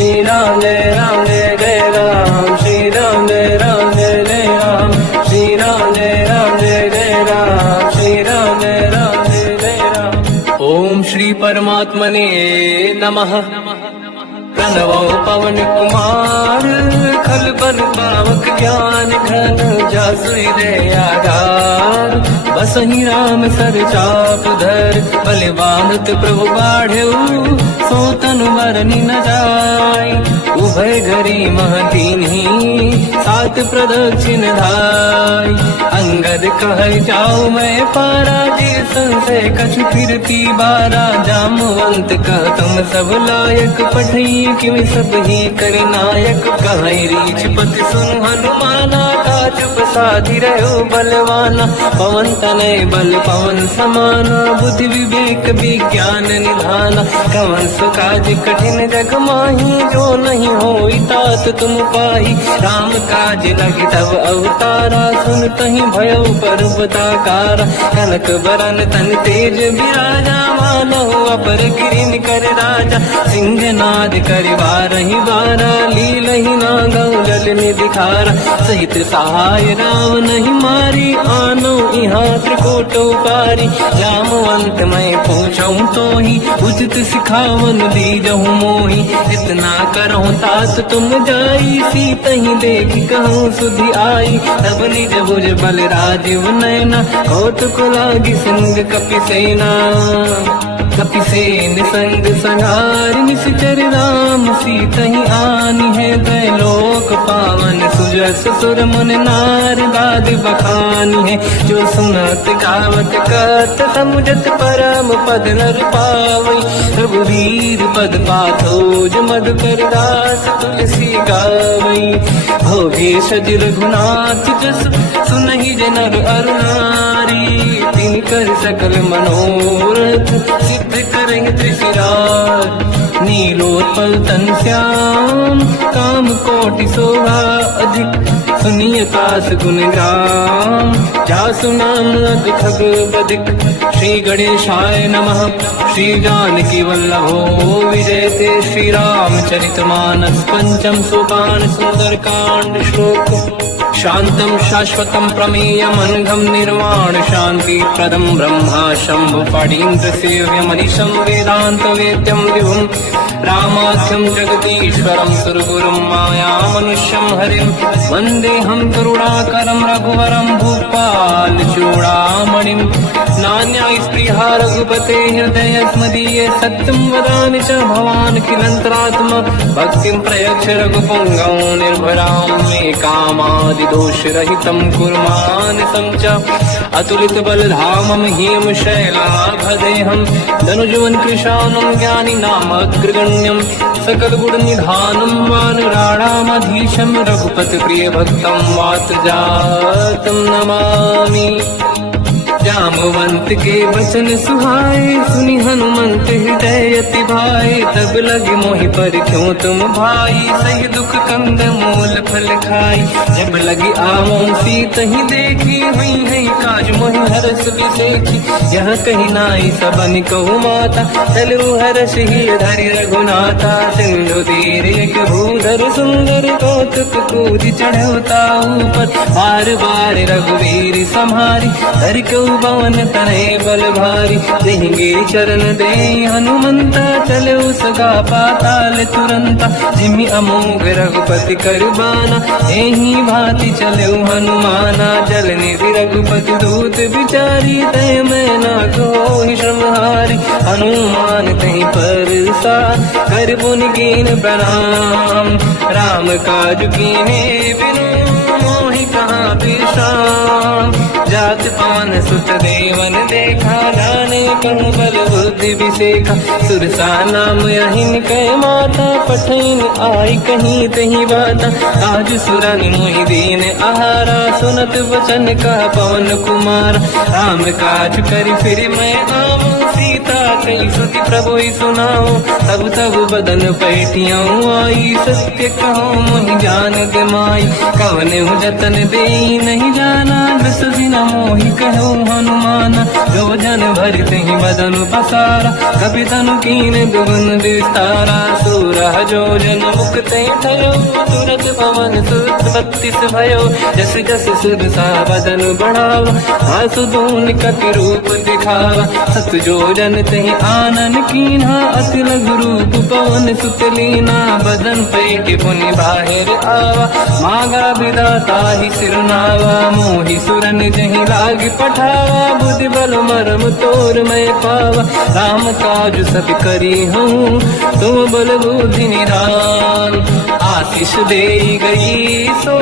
श्री राम जय जय राम, श्री राम जय जय राम, श्री राम जय जय राम, श्री राम जय जय राम। ओम श्री परमात्मने नमः। प्रणवो पवन कुमार, खल बल पावक ज्ञान घन, जासु हृदय आधार। बसहि राम सर चाप धर, बलवानत प्रभु बाढ़ऊ, सो तनु मरनि न जाय। उभय घरी महदीन्ही, सात प्रदक्षिण धाय। अंगद कह जाऊ मैं पारा, जी संशय कछु फिरती बारा। जामवंत कह तुम सब लायक, पठई किम सब ही कर नायक। कहीं रीछ पति सुन हनुमाना, काज प्रसादी रहो बलवाना। पवन तनय बल पवन समाना, बुद्धि विवेक विज्ञान निधाना। कवन सुकाज कठिन जग माही, जो नहीं होई तात तुम पाही। राम काज लगी तब अवतारा, सुन तहि भयो पर्वताकारा। कनक बरन तन तेज बिराजा, मानहु अपर गिरिन कर राजा। सिंहनाद करिवारहि बारा, लीलहि नागौ जल में दिखारा। सहित सहाय राम नहीं मारी, आनो इहाँ त्रिकोटो पारी। जामवंत मैं पूछऊँ तो ही, उचित सिखावन दीजहु मोही। इतना करहु तात तुम जाई, सीतहि देख कहूँ सुधि आई। तब निज भुज बल राजीव नैना, कौतुक लागी सिंह कपिसेना। कपिसेन संग संहार, निश्चर राम सीतहि आनी है। त्रैलोक पावन सुजस सुर मुन नार, गाद बखानी है। जो सुनत गावत कहत, समुझत परम पद नर पावई। रघुवीर पद पाथोज, मधुकर दास तुलसी गावई। भोगे सज रघुनाथ जस, सुनहि जनर अरु नारी। तिन कर सकल मनोरथ, सिद्ध करें त्रिशिरार। नीलोत्पल तन श्याम, काम कोटि शोभा अधिक। सुनिय कास गुण ग्राम, जासु नाम अग खग बदिक। श्री गणेशाय नमः। श्री जानकी वल्लभो विजयते, श्री रामचरित मानस। पंचम सोपान सुंदर कांड श्लोक। शांतं शाश्वतं प्रमेयम्, अनघं निर्वाण शांति प्रदं। ब्रह्मा शंभु फणीन्द्र सेव्यमनिशं, वेदांत वेद्यं विभुं। रामाख्यं जगदीश्वरं, सुरगुरुं मायामनुष्यं हरिं। वन्देऽहं करुणाकरं रघुवरं, भूपाल चूडामणिं। नान्या स्पृहा रघुपते हृदयस्मदीये, सत्यं वदामि च भवान् खिलन्तरात्मा। भक्तिं प्रयच्छ रघुपुङ्गं, निर्भरां मे कामादिदोषरहितं कुर्मानिसं च। अतुलित बलधामं ह्येम शैलाभदेहं, धनुजवन कृशानं ज्ञानी नामग्रगण्यं। सकल गुण निधानं वानराणामधीशं, रघुपति प्रिय भक्तं वात जातं नमामि। जामवंत के वचन सुहाए, सुनि हनुमंत हृदय अति भाए। तब लगे मोहि पर क्यों तुम भाई, सही दुख कंद मूल फल खाई। जब लगी आवों सीतहि देखी, हुई है काज मोहि हरस बिसेखी। यह कही नाई सबन कहु माता, चलु हरष ही धरि रघुनाथा। सिंधु तीर एक भूधर सुंदर, कौतुक कूदि चढ़ौता ऊपर। बार बार रघुवीर सम्हारी, धरि कहु पवन तनय बल भारी। देंगे चरण दे हनुमंता, चले उसका पाताल तुरंता। जिमि अमोघ रघुपति कर बाना, एही भांति चले हनुमाना। जल निधि रघुपति दूत बिचारी, तय मैं ना कोई श्रमहारी। हनुमान तहि परसा, कर पुन कीन प्रणाम। राम काज कीन्हे बिनु, मोहि कहाँ विश्राम। जात पान सुत देवन देखा, जाने कहूँ बल बुद्धि विसेखा। सुरसा नाम अहिन कै माता, पठैन आई कहीं तही बाता। आज सुरन मोहि दीन आहारा, सुनत वचन का पवन कुमार। राम काज करि फिर मैं आऊँ, सीता कई सुति प्रभु सुनाऊँ। तब तब बदन पैठियाँ आई, सत्य कहो मोहि जान गमाई। कवन जतन दे नहीं जाना, दस दिन मोहि कहु हनुमान, जो जन भरते ही बदन पसारा, कपि तनु कीन दुगुन विस्तारा। सूरह जो जन मुक्ते ठयो, तुरत पवन सुत 32 भयो। जस जस सुरसा बदन बढ़ावा, आसु दून कपि रूप दिखावा। सत जो जन तहि आनन कीन्हा, अति लघु रूप पवन सुत लीना। बदन पेट पुनि बाहिर आवा, मांगा विधाता ही सिरनावा। मोहि सुरन जहि लाग पठावा, बुद्धि बल मरम तोर मैं पावा। राम काज सब करी हूँ, तुम बल बुद्धि निधान। आशीष दे गई सो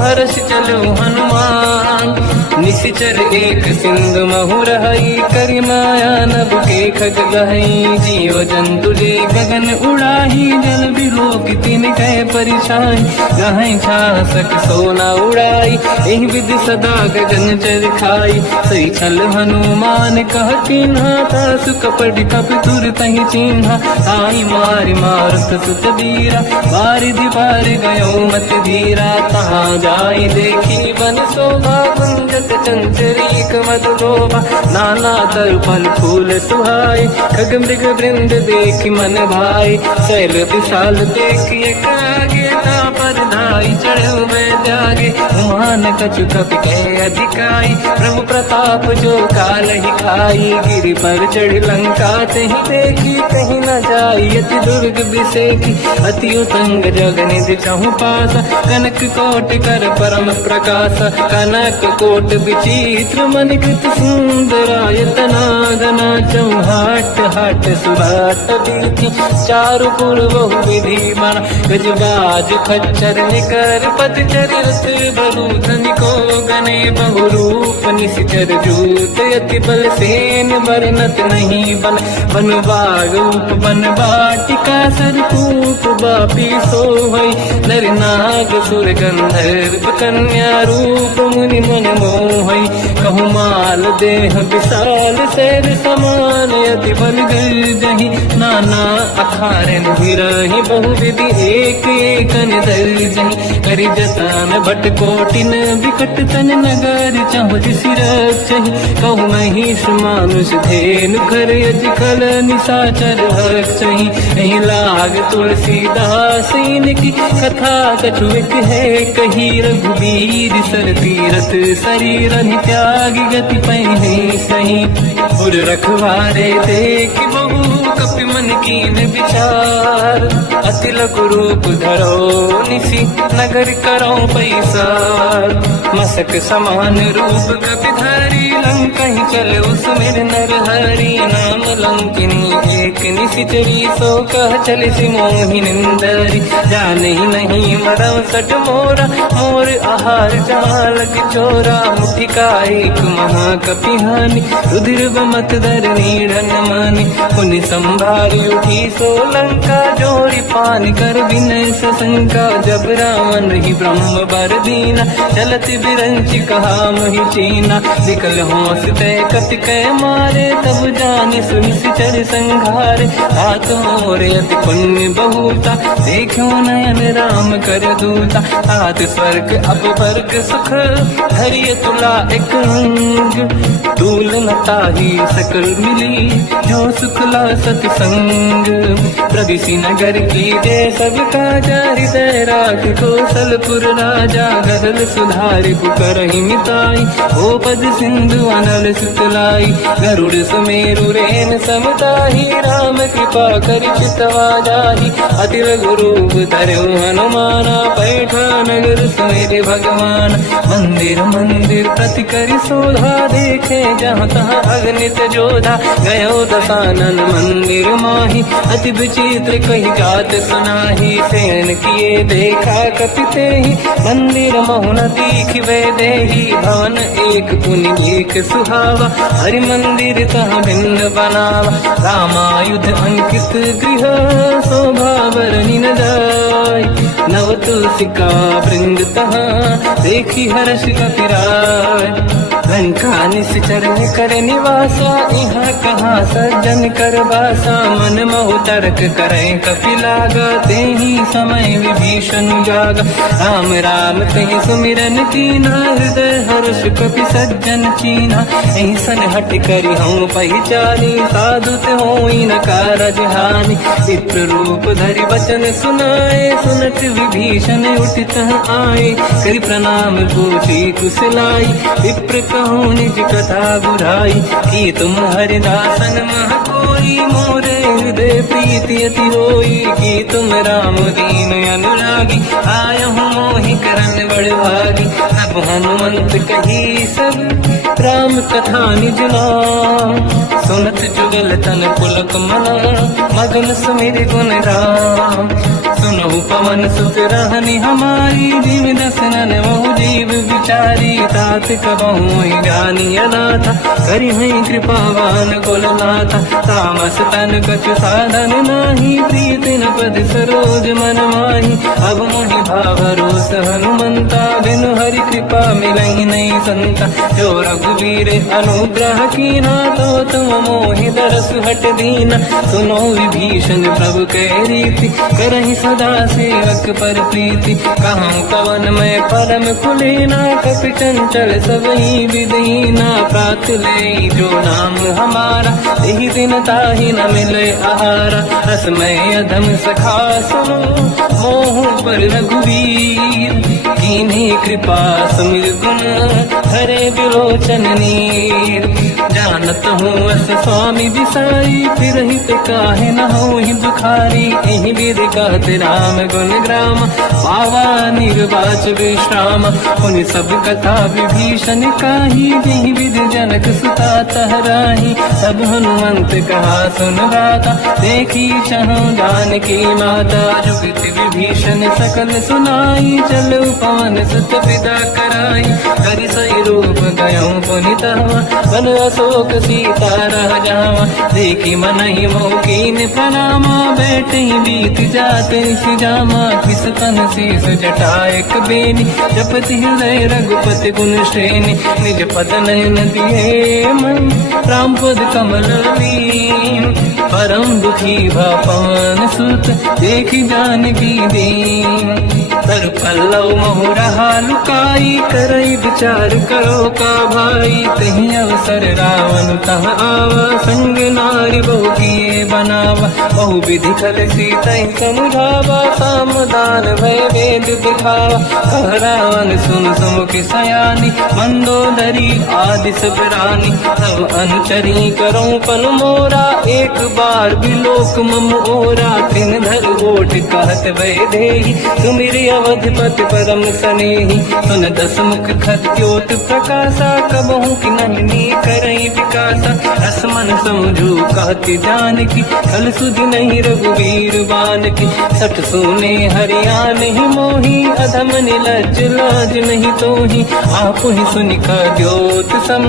हर्ष चलो हनुमान। निशिचर एक सिंधु महु रहई, करि माया नभ के खग गहई। जीव जंतु जे गगन उड़ाही, जल बिलोक तिन कह परिछाई। गहई छासक सोना उड़ाई, एहि विधि सदा गगन चर खाई। सही छल हनुमान कह कीन्हा, तासु कपट कप तुर तहि चिन्हा। आई मारि मारुत सुत बीरा, बारिधि पार गयो मत धीरा। तहाँ जाई देखी बन शोभा, कुंजत चंचरीक मधु लोभा। नाना तर फल फूल सुहाई, खग मृग वृंद देख मन भाई। शैल विशाल देख एक आगे, पर धाई चढ़ो मैं त्यागे। मान कछु कपि के अधिकाई, प्रभु प्रताप जो काल ही खाई। गिरि पर चढ़ लंका तहि देखी, कहीं न जाई अति दुर्ग बिसेकी। अति उत्तंग जग निधि चहु पासा, कनक कोट कर परम प्रकाश। कनक कोट विचित्र मणिकृत सुंदरायतना। घना चौहाट हाट सुराट दीति, चारु पुर बहु विधि बना। गजबाज खच्चर निकर पतचर रस बरु धनिको गने। बहु रूप निशिचर जूत, अति बल सेन बरनत नहीं बन। बन बाग रूप बन बाटिका, सरकूप बापी सोहई। नर नाग सुर गंधर्व कन्या, रूप मुनि मन मोहई। कहु माल देह विशाल शैल समान, अति बल गर्जहि। नाना अखारन भिरहि, बहु विधि एक एकन दर्जहि। करि जतन भट कोटिन, विकट तन नगर चहु सिरचहि। कहु महिष मानुष धेनु, खर अजकल निशाचर हर्षहि। एहि लाग तुलसीदास इनकी, कथा कछु एक है कही। रघुबीर सर तीरथ शरीर त्यागी, गति पहि सही। उर रखवारे देख बहु, कपि मन कीन विचार। अति लघु रूप धरो निसी, नगर करो पैसार। मसक समान रूप कपि धरी, लंकहि चले उसमें नर हरि। नाम लंकिनी एक निशिचरी, सो कह चले सि मोहि निंदरी। जाने नहीं मरम सट मोरा, मोर आहार जालक चोरा। मुठिका एक महाकपि हानि, रुधिर बमत धर नीढ़न मानि। पुनि संभारी उठी सो लंका, जोरी पानी कर विनय सशंका। जब रावण ही ब्रह्म बर दीना, चलत बिरंच कहा मोहि चीना। विकल होश तय कपि कै मारे, तब जाने सुनिशिचर संघारे। हाथ मोर अति पुण्य बहुता, देखो नयन राम कर दूता। हाथ स्वर्ग अपवर्ग सुख, धरिय तुला एक अंग। दूल न ताहि सकल मिली, जो सुखला सतसंग। प्रदिशि नगर की जय सब काजा, हृदय राख कौशलपुर राजा। गरल सुधारि पुकरहि मिताई, ओ पद सिंधु अनल सुतलाई। गरुड़ सुमेरु रेन समताहि, राम कृपा करि चितवा जाहि। अति लघु रूप धरऊ हनुमाना, पैठा नगर सुमेरि भगवान। मंदिर मंदिर प्रति करि शोधा, देखे जहाँ तहाँ अगणित जोधा। गयो दशानन मंदिर माहि, अति विचित्र कही जात सुनाही। सेन किए देखा कपि तेहि, मंदिर महु न दीखिबे देहि। भवन एक पुनि एक सुहावा, हरि मंदिर तहाँ भिन्न बनावा। रामायुध अंकित गृह, शोभा बरनि न जाय। नव तुलसिका वृंद तहाँ, देखी हर्ष कपि राय। लंका निश्चर कर निवासा, यहाँ कहाँ सज्जन कर बासा। मन महु तर्क करें कपिलागा, ते ही समय विभीषण जागा। राम राम कहीं सुमिरन कीना, हृदय हर्ष कपि सज्जन चीना। ऐसन हट करी हूँ पहचानी, साधु ते होई न कारज हानि। चित्र रूप धरि वचन सुनाए, सुनत विभीषण उठित आए। करि प्रणाम पूछी कुशलाई, विप्र कहूँ निज कथा बुराई। कि तुम हरिदासन मह कोई, मोरे हृदय प्रीति अति होई। कि तुम राम दीन अनुरागी, आयहु मोहि करन बड़ भागी। तब हनुमंत कही सब राम कथा निज नाम, सुनत जुगल तन पुलक मना। मगन सुमिर गुण राम, सुनहु पवन सुत रहनि हमारी। जीव दसनन महु जीव विचारी, तात कबहु जानी अनाथा। करि हैं कृपावान कुलनाथा, तामस तन कछु साधन नाही। प्रीति न पद सरोज मन माही, अब मोहि भावरोस हनुमंता। बिनु हरि कृपा मिलहि नहीं संता। जो रघुवीर अनुग्रह कीना, तो तुम मोहि दरस हट दीना। सुनो विभीषण प्रभु के रीति, करहि सदा सेवक पर प्रीति। कहूँ कवन मैं परम कुलीना, कपि चंचल सबहि विदीना। प्रात ले जो नाम हमारा, यही दिन ताहि न मिले आहारा। रसमय अधम सखा सुनो, मोह पर रघुवीर। कीन्ही कृपा सुमिर गुण, हरे बिलोचन नीर। जानत हूँ अस स्वामी बिसाई, फिर हित काहे न होहि दुखारी। एहि विधि कहत राम गुण ग्राम, पावा निर्वाच विश्राम। उन सब कथा विभीषण काही, जेहि विधि जनक सुता तहराही। तब हनुमंत कहा सुन गाता, देखी चहु जानकी माता। जुगति विभीषण सकल सुनाई, चलु पवन सुत पिता कराई। करि सही रूप गयऊँ पुनितवा, बन अशोक सीता रह जावा। देखी मनहि मोह कीन प्रणामा, बैठे बीत जाते सिजामा। किस तन शीस जटायक बेनी, जपति हृदय रघुपति गुण श्रेणी। निज पद नयन दिए मन, राम पद कमल लीन। परम दुखी भा पवन सुत, देखी जानकी दीन। तर पल्लव महु रहा लुकाई, करई विचार करो का भाई। तही अवसर रावण तह आवा, संग नारी बहु किए बनावा। बहु विधि खल सीता समुझावा, सामदान भय वेद दिखावा। कह रावण सुन सुमुख सयानी, मंदोदरी आदि सब रानी। तब अनुचरी करो पन मोरा, एक बार बिलोक मम ओरा। तिन धर ओट कहत भय देहि, सुमिरि अवधपति परम सनेहि। सुन दस मुख खद्योत प्रकाशा, कबहु कि नहिनी करई विकासा। असमन समझू कहती जानकी, कल सुधि नहीं रघुवीर बानकी। सठ सोने हरियाण ही मोही, अधम निलज्ज लाज नहीं तोही। आप ही सुनि खद्योत सम,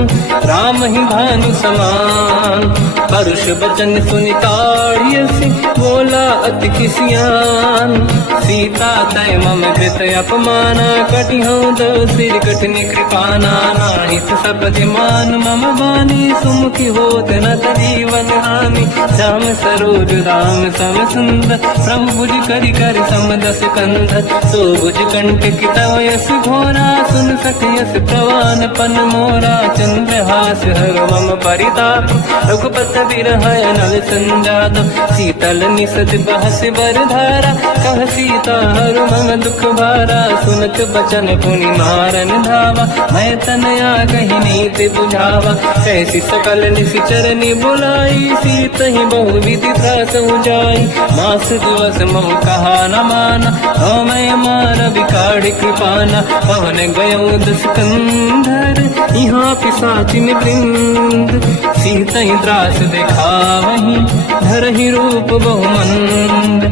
राम ही भानु समान। परुष बचन सुनि ताड़ियसि, बोला अति किसियान। सीता तय मम कृत अपमाना, कटिहूँ दो सिर कठिन कृपाना। नाहित सपति मान मम बानी, सुमुखी होत न जीवन हानि। श्याम सरोज राम सम सुंदर, प्रभु भुज करि कर समदस कंध। सो भुज कंठ तव यस घोरा, सुन सक यस प्रवान पन मोरा। चंद्रहास हर मम परिताप, रघुपत बिरह नल संजात। शीतल निसत बहस बरधारा, कह सीता हर मम दुख भारा। सुनत बचन पुनि मारन धावा, मैं तनया कही नीति बुझावा। कैसी सकल निश्चर बुलाई, सीत ही बहु विधि त्रास जाई। मास दिवस मोह कहा न माना, तो मैं मार बिकाड़ कृपाना। पवन गयो दस कंधर, यहाँ पिशाचिन वृंद। सीत ही त्रास दिखावहीं, धरहि रूप बहुमंद।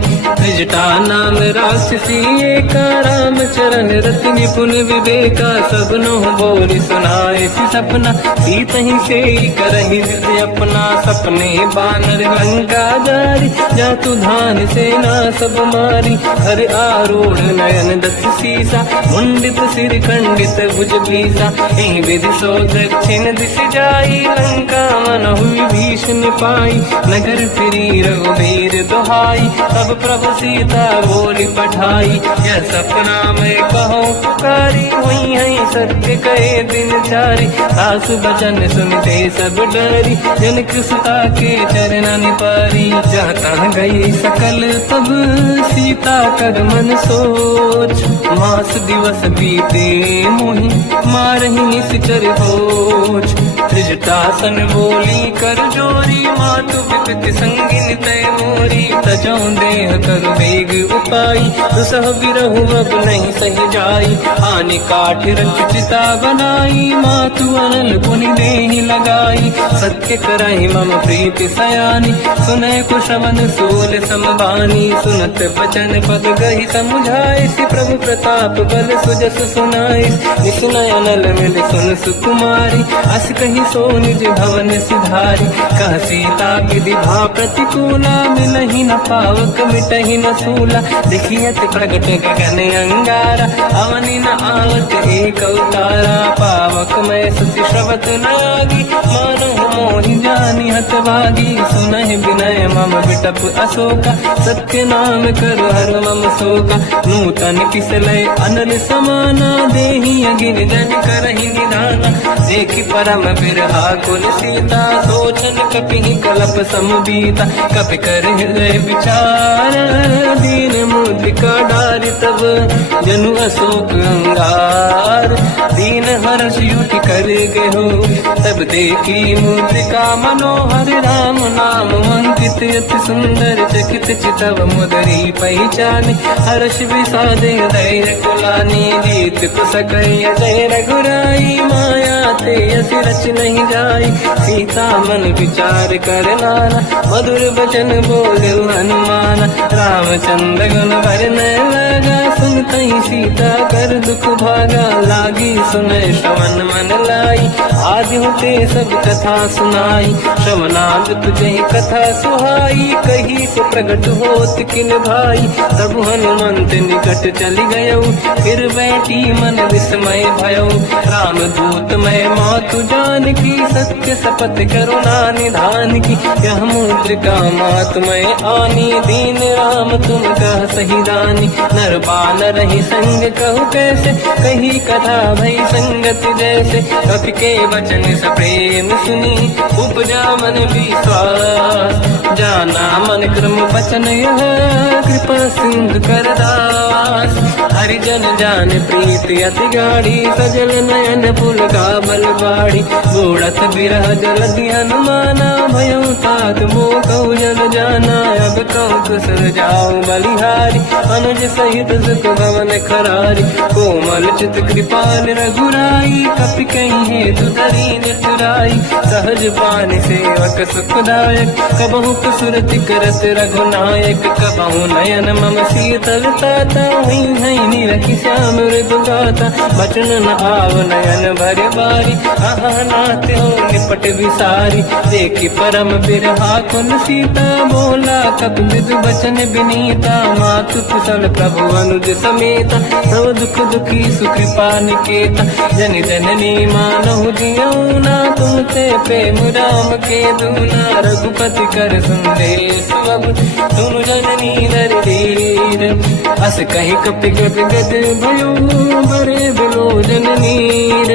त्रिजटा नाम राक्षसी एका, राम चरण रति निपुण विवेका, सबनो बोल सुनाए सी सपना, सीत ही से करहि जिद अपना, सपने बानर लंका जारी, जातु धान सेना सब मारी, हर आरूढ़ नयन दस सीसा, मुंडित सिर खंडित भुज बीसा, एहि विधि सो दक्षिण दिश जाई, लंका मनहु विभीषण पाई, नगर फिरी रघुबीर दुहाई, तब प्रभु सीता बोली पठाई, यह सपना मैं कहूँ पुकारी, हुई है सत्य कहे दिन चारी, सासु बचन सुनते सब डरी, जनक सुता के चरण पारी, जाता गई सकल तब सीता कर मन सोच, मास दिवस बीते मोहि मारहि निश्चर होच, त्रिजटासन बोली कर जोरी, मातु विपति संगिन तय मोरी, तजौ देह कर वेग उपाई, दुसह बिरहु अब नहीं सही जाई, आने काठ रख चिता बनाई, मातु अनल पुनि देहि लगाई, सत्य कराई मम प्रीति सयानी, सुनय कुशवन सूल समबानी, सुनत बचन पद गहि समुझाए, सि प्रभु प्रताप बल सुजस सुनाई, निसुनय अनल मिल सुन सुकुमारी, अस कहि सो निज भवन सिधारी, कह सीता विधि भा प्रतिकूला, मिलहि न पावक मिटहि न सूला, देखियत प्रगट गगन अंगारा, अवनि न आवत एक अवतारा, पावक मैं ससि श्रवत न आगी, मानहु मोहि जानि हतभागी, सुनहि विनय मम विटप अशोका, सत्य नाम करु हर मम शोका, नूतन किसलय अनल समाना, देहि अगिन जन करहि निधाना, देखि परम बिरहा कुल सीता, सोचन कपिहि कलप समबीता, कपि कर हृदय विचार, दीन मुद्रिका डारि तब जनु अशोक अंगार, दीन हर्ष युति कर गयो, तब देखी मुद्रिका मनोहर, राम नाम अंकित अति सुंदर, चकित चितव मुदरी पहचान, हर्ष विषादे धैर्य कुलानी, जीत कुसकय जय रघुराई, माया ते अस रच नहीं जाई, सीता मन विचार कर नाना, मधुर बचन बोले हनुमान, रामचंद्र गुण वरनय लगा, सुनतहि सीता कर दुख भागा, लागी सुनय श्रवण मन लाई, आदि होते सब कथा सुनाई, श्रवणाद तुझे कथा सुहाई, कही से प्रगट होत किन भाई, तब हनुमंत निकट चली गयो, फिर बैठी मन विस्मय भयो, राम दूत मैं मातु जान की, सत्य शपथ करुणा निधान की, यह मुद्रिका मात मैं आनी, दीन राम तुम कह सही दानी, नर बानर ही संग कहु कैसे, कही कथा भई संगत जैसे, कपि के वचन सप्रेम सुनी, उपजा मन विश्वास, जाना मन क्रम वचन यह, कृपा सिंधु कर दास, हरिजन जान प्रीति अति गाढ़ी, सजल नयन पुल का बल बाढ़ी, बूढ़त बिरह जल हनुमाना, भयो तात मोह कहु जल जाना, अब कहु कुशल जाओ बलिहारी, अनुज सहित सुख भवन खरारी, कोमल चित कृपाल रघुराई, कपि कहीं हेतु दरीन चुराई, सहज पान सेवक सुखदायक, कबहु कुसुरति करत रघुनायक, कबहु नयन मम शीतल ताता, हुई है नीरखि श्याम मृदु गाता, बचन न आव नयन भर बारी, आहा नाथ हो निपट विसारी, देखि परम बिरहा कुल सीता, बोला कपि मृदु बचन विनीता, मातु कुशल प्रभु अनुज समेता, सब दुख दुखी सुकृपा निकेता, जन जननी मानहु जियौना, तुम ते प्रेम राम के दूना, रघुपति कर संदेश अब सुनु जननी नर धीर, अस कहि कपि गद गद भयो, बरे बिलोचन नीर,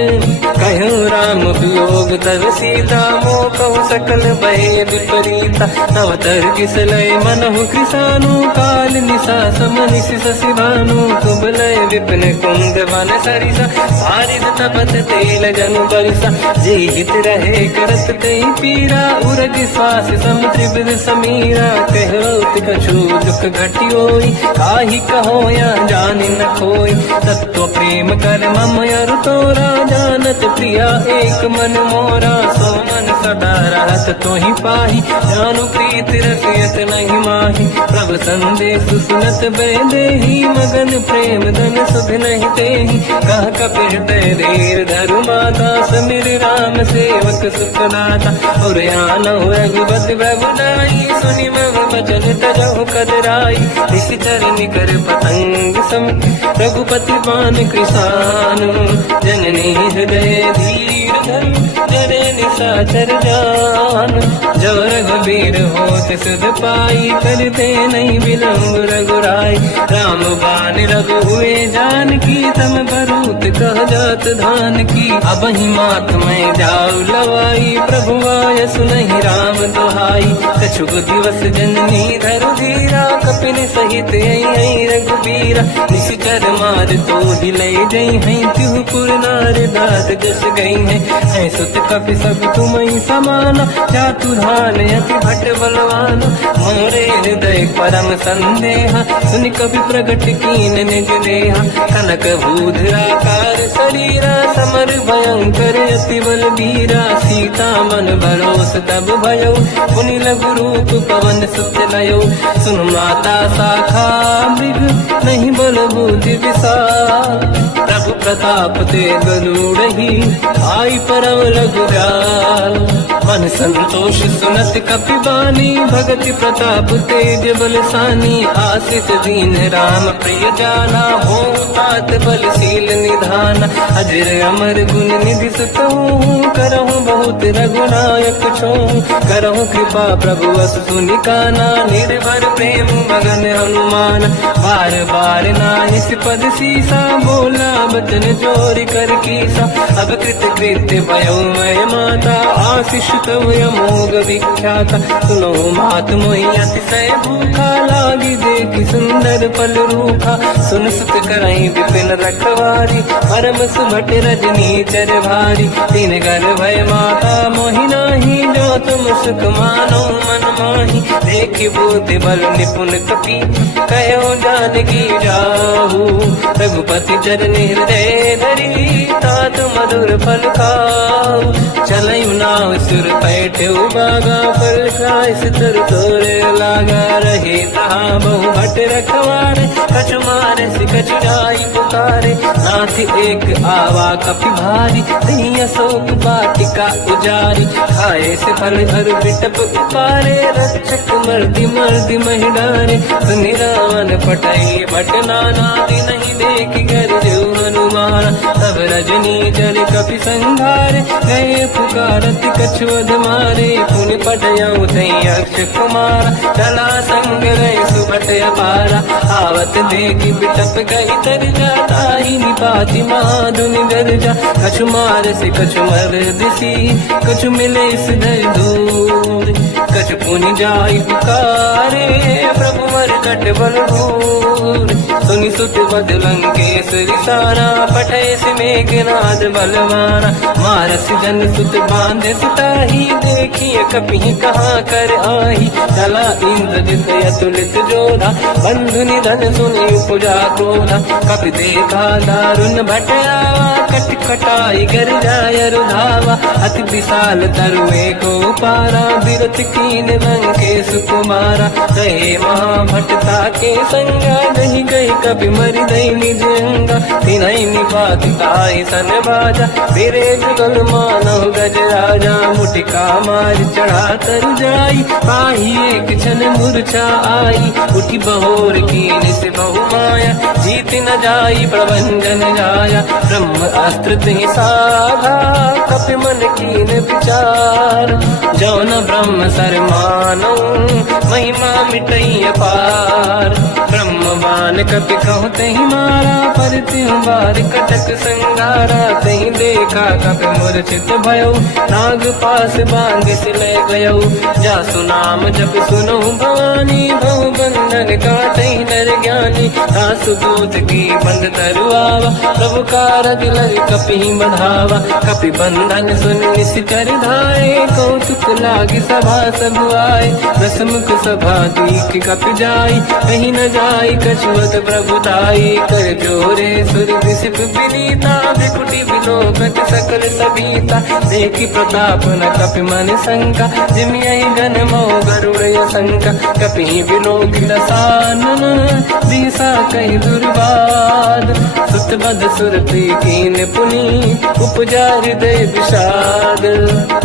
कहो राम वियोग तब सीता, मोह कहु सकल भय विपरीता, अवतर किसलय मनहु कृसानु, काल निशा समनिश शशि भानु, कुबलय विपिन कुंद वन सरिसा, पारिद तपत तेल जनु बरिसा, जे हित रहे करत तई पीरा, उरग श्वास सम त्रिविध समीरा, कहत कछु दुख घटी होई, काहि कहो या जानि न खोई, तत्व प्रेम कर मम अरु तोरा, जानत प्रिया एक मन मोरा, सो मन सदा रहत तो ही पाही, जानु प्रीत रसियत नहीं माही। प्रभु संदेश सुनत बेदेही, मगन प्रेम धन सुध नहीं तेही। कह कपि हृदय धीर धरु माता, समिर राम सेवक सुखदाता। और आनहु रघुपति प्रभुदाई, सुनि मम बचन तजहु कदराई। इस चरण कर पतंग सम, रघुपति पान कृसानु। जननी हृदय धीर धरु, जरे निशाचर जान। जो रघुबीर होत सुध पाई, करते नहीं विलम्ब रघुराई। राम बान रघु हुए जानकी, तम भरूत कह जात धान की। अब ही मात में जाऊ लवाई, प्रभु आय सुनहि राम दुहाई। कछुक दिवस जननी धरु धीरा, कपिन सहित आई रघुबीरा। निश्चर मार तो हिलै जई हैं, तिहु पुर नार दात जस गई है। सुत कपि सब तुमहि समाना, चातुर्धान अति भट बलवाना। मोरे हृदय परम संदेहा, सुनि कपि प्रगट कीन निज देहा। कनक भूधराकार शरीरा, समर भयंकर अति बलबीरा। सीता मन भरोस तब भयो, पुनि लघु रूप पवन सुत लयो। सुन माता शाखा मृग, नहीं बल बुद्धि विशाल। प्रभु प्रताप ते गरुड़हि, आई परम रघुराल। मन संतोष सुनत कपि बानी, भगति प्रताप तेज बलसानी। आशीष दीन राम प्रिय जाना, हो तात बलशील निधान। अजर अमर गुण निधि सुतहु, करहु बहुत रघुनायक छोहु। करहु कृपा प्रभु अस सुनि काना, निर्भर प्रेम मगन हनुमान। बार बार नाहिस पद सीसा, बोला बचन जोरि कर कीसा। अब कृत कृत्य भयो मैं माता, आशीष तव अमोघ विख्याता। सुनो मात मोहि अतिशय भूखा, लागी देखि सुंदर फल रूखा। सुन सुत करहि विपिन रखवारी, परम सुभट रजनी चर भारी। तीन घर भय माता मोहि नाही, जो तुम सुख मानो मन माही। देखि बुद्धि बल निपुण कपि, कहो जानकी जाहू। रघुपति चरण हृदय धरी, तात मधुर फल खाऊ। चलयु नाव सुर पैठे बागा, फल खाय सितर तोरे लागा। रहे तहाँ बहु भट रखवारे, कछु मारे से कछु जाई पुकारे। नाथ एक आवा कपि भारी, दही अशोक वाटिका उजारी। खाए से फल हर बिटप उपारे, रक्षक मर्दि मर्दि महि डारे। सुनि रावण पटई भट नाना, नहीं देखि कर जो हनुमान। तब रजनी जल कपि संघारे, गए पुकारत कछु अध मारे। पुनि पटयऊ तई अक्ष कुमार, चला संग रहे सुभट अपारा। आवत देखि बिटप गई तर जाता, ही निपाति माधुनि गर्जा। कछु मार से कछु मर दिसी, कछु मिले सिधर दूर। कछु पुनि जाई पुकारे, प्रभु मर कट बल भूर। सुनि सुत बद लंकेश्वरी सारा, पठय से मेघनाद बलवाना। मारस जन सुत बांधे सिताही, देखिए कपि कहाँ कर आही। चला इंद्रजित अतुलित जोधा, बंधु निधन सुनि उपजा क्रोधा। कपि देखा दारुण भट आवा, कट कटाई गर जाय रुधावा। अति विशाल तरुए को पारा, बिरत कीन लंकेश कुमारा। गए महाभटता के संगा, दही गई कपि मरि दई निज अंगा। तिनहि निपाति ताहि सन बाजा, फिरे जुगल मानव गज राजा। मुटिका मार चढ़ा तर जाई, पाही एक क्षण मूर्छा आई। उठी बहोर कीन से बहु माया, जीत न जाई प्रभंजन जाया। ब्रह्म अस्त्र तिहि साधा, कपि मन कीन विचार। जौन ब्रह्म सर मानो, महिमा मिटई अपार। ब्रह्म बान कपि कहु तहि मारा, पर तिहु बार कटक संगारा। तहि देखा कपि मूर्छित भयो, नाग पास बांग सिलय गयो। जासु नाम जप सुनहु भवानी, भव बंधन काटहि नर ज्ञानी। जाने, दास दूत की बंद तरुआवा, प्रभु कारज लग कपि बढ़ावा। कपि बंधन सुन निश्चर धाये, कौतुक लागी सभा सब आए। दसमुख सभा दीख कपि जाई, कहीं न जाई कछुअत प्रभु दाई। कर जोरे सुर विसिप विनीता, बिकुटी विलोकत सकल सबीता। देखी प्रताप न कपि मन शंका, जिमियहि गण मोह गरुड़ शंका। कपि विलोकित सानन, दिशा कहीं दुर्बाद। सुत बद सुरति कीन पुनी, उपजा हृदय विषाद।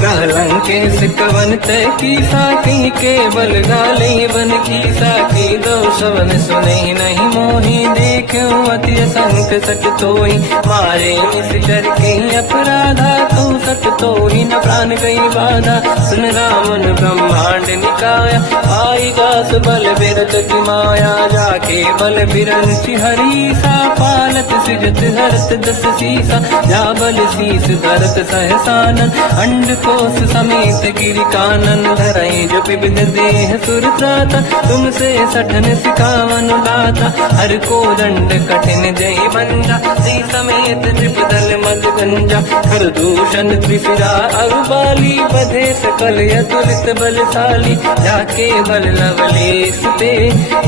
कहलंकेश कवन तय कीसा, कहीं केवल गाले बन कीसा। की दो शवन सुने नहीं मोही, देखे अति संत सट तोई। मारे निश्चर कहीं अपराधा, तू सट तोही न प्राण कहीं बाधा। सुन रामन ब्रह्मांड निकाया, आई दास बल बिरत की माया। जाके बल बिरंचि हरीसा, पालत सिजत हरत दस सीसा। जा बल शीस धरत सहसानन, अंड कोश समेत गिरि कानन। धरई जो विविध देह सुर त्राता, तुमसे सठन सिखावन दाता। हर को दंड कठिन जय बंजा, सी समेत त्रिपदल मद गंजा। हर दूषण त्रिशिरा अरुबाली, बधे सकल यतुलित बलशाली। जाके बल लवलेश पे,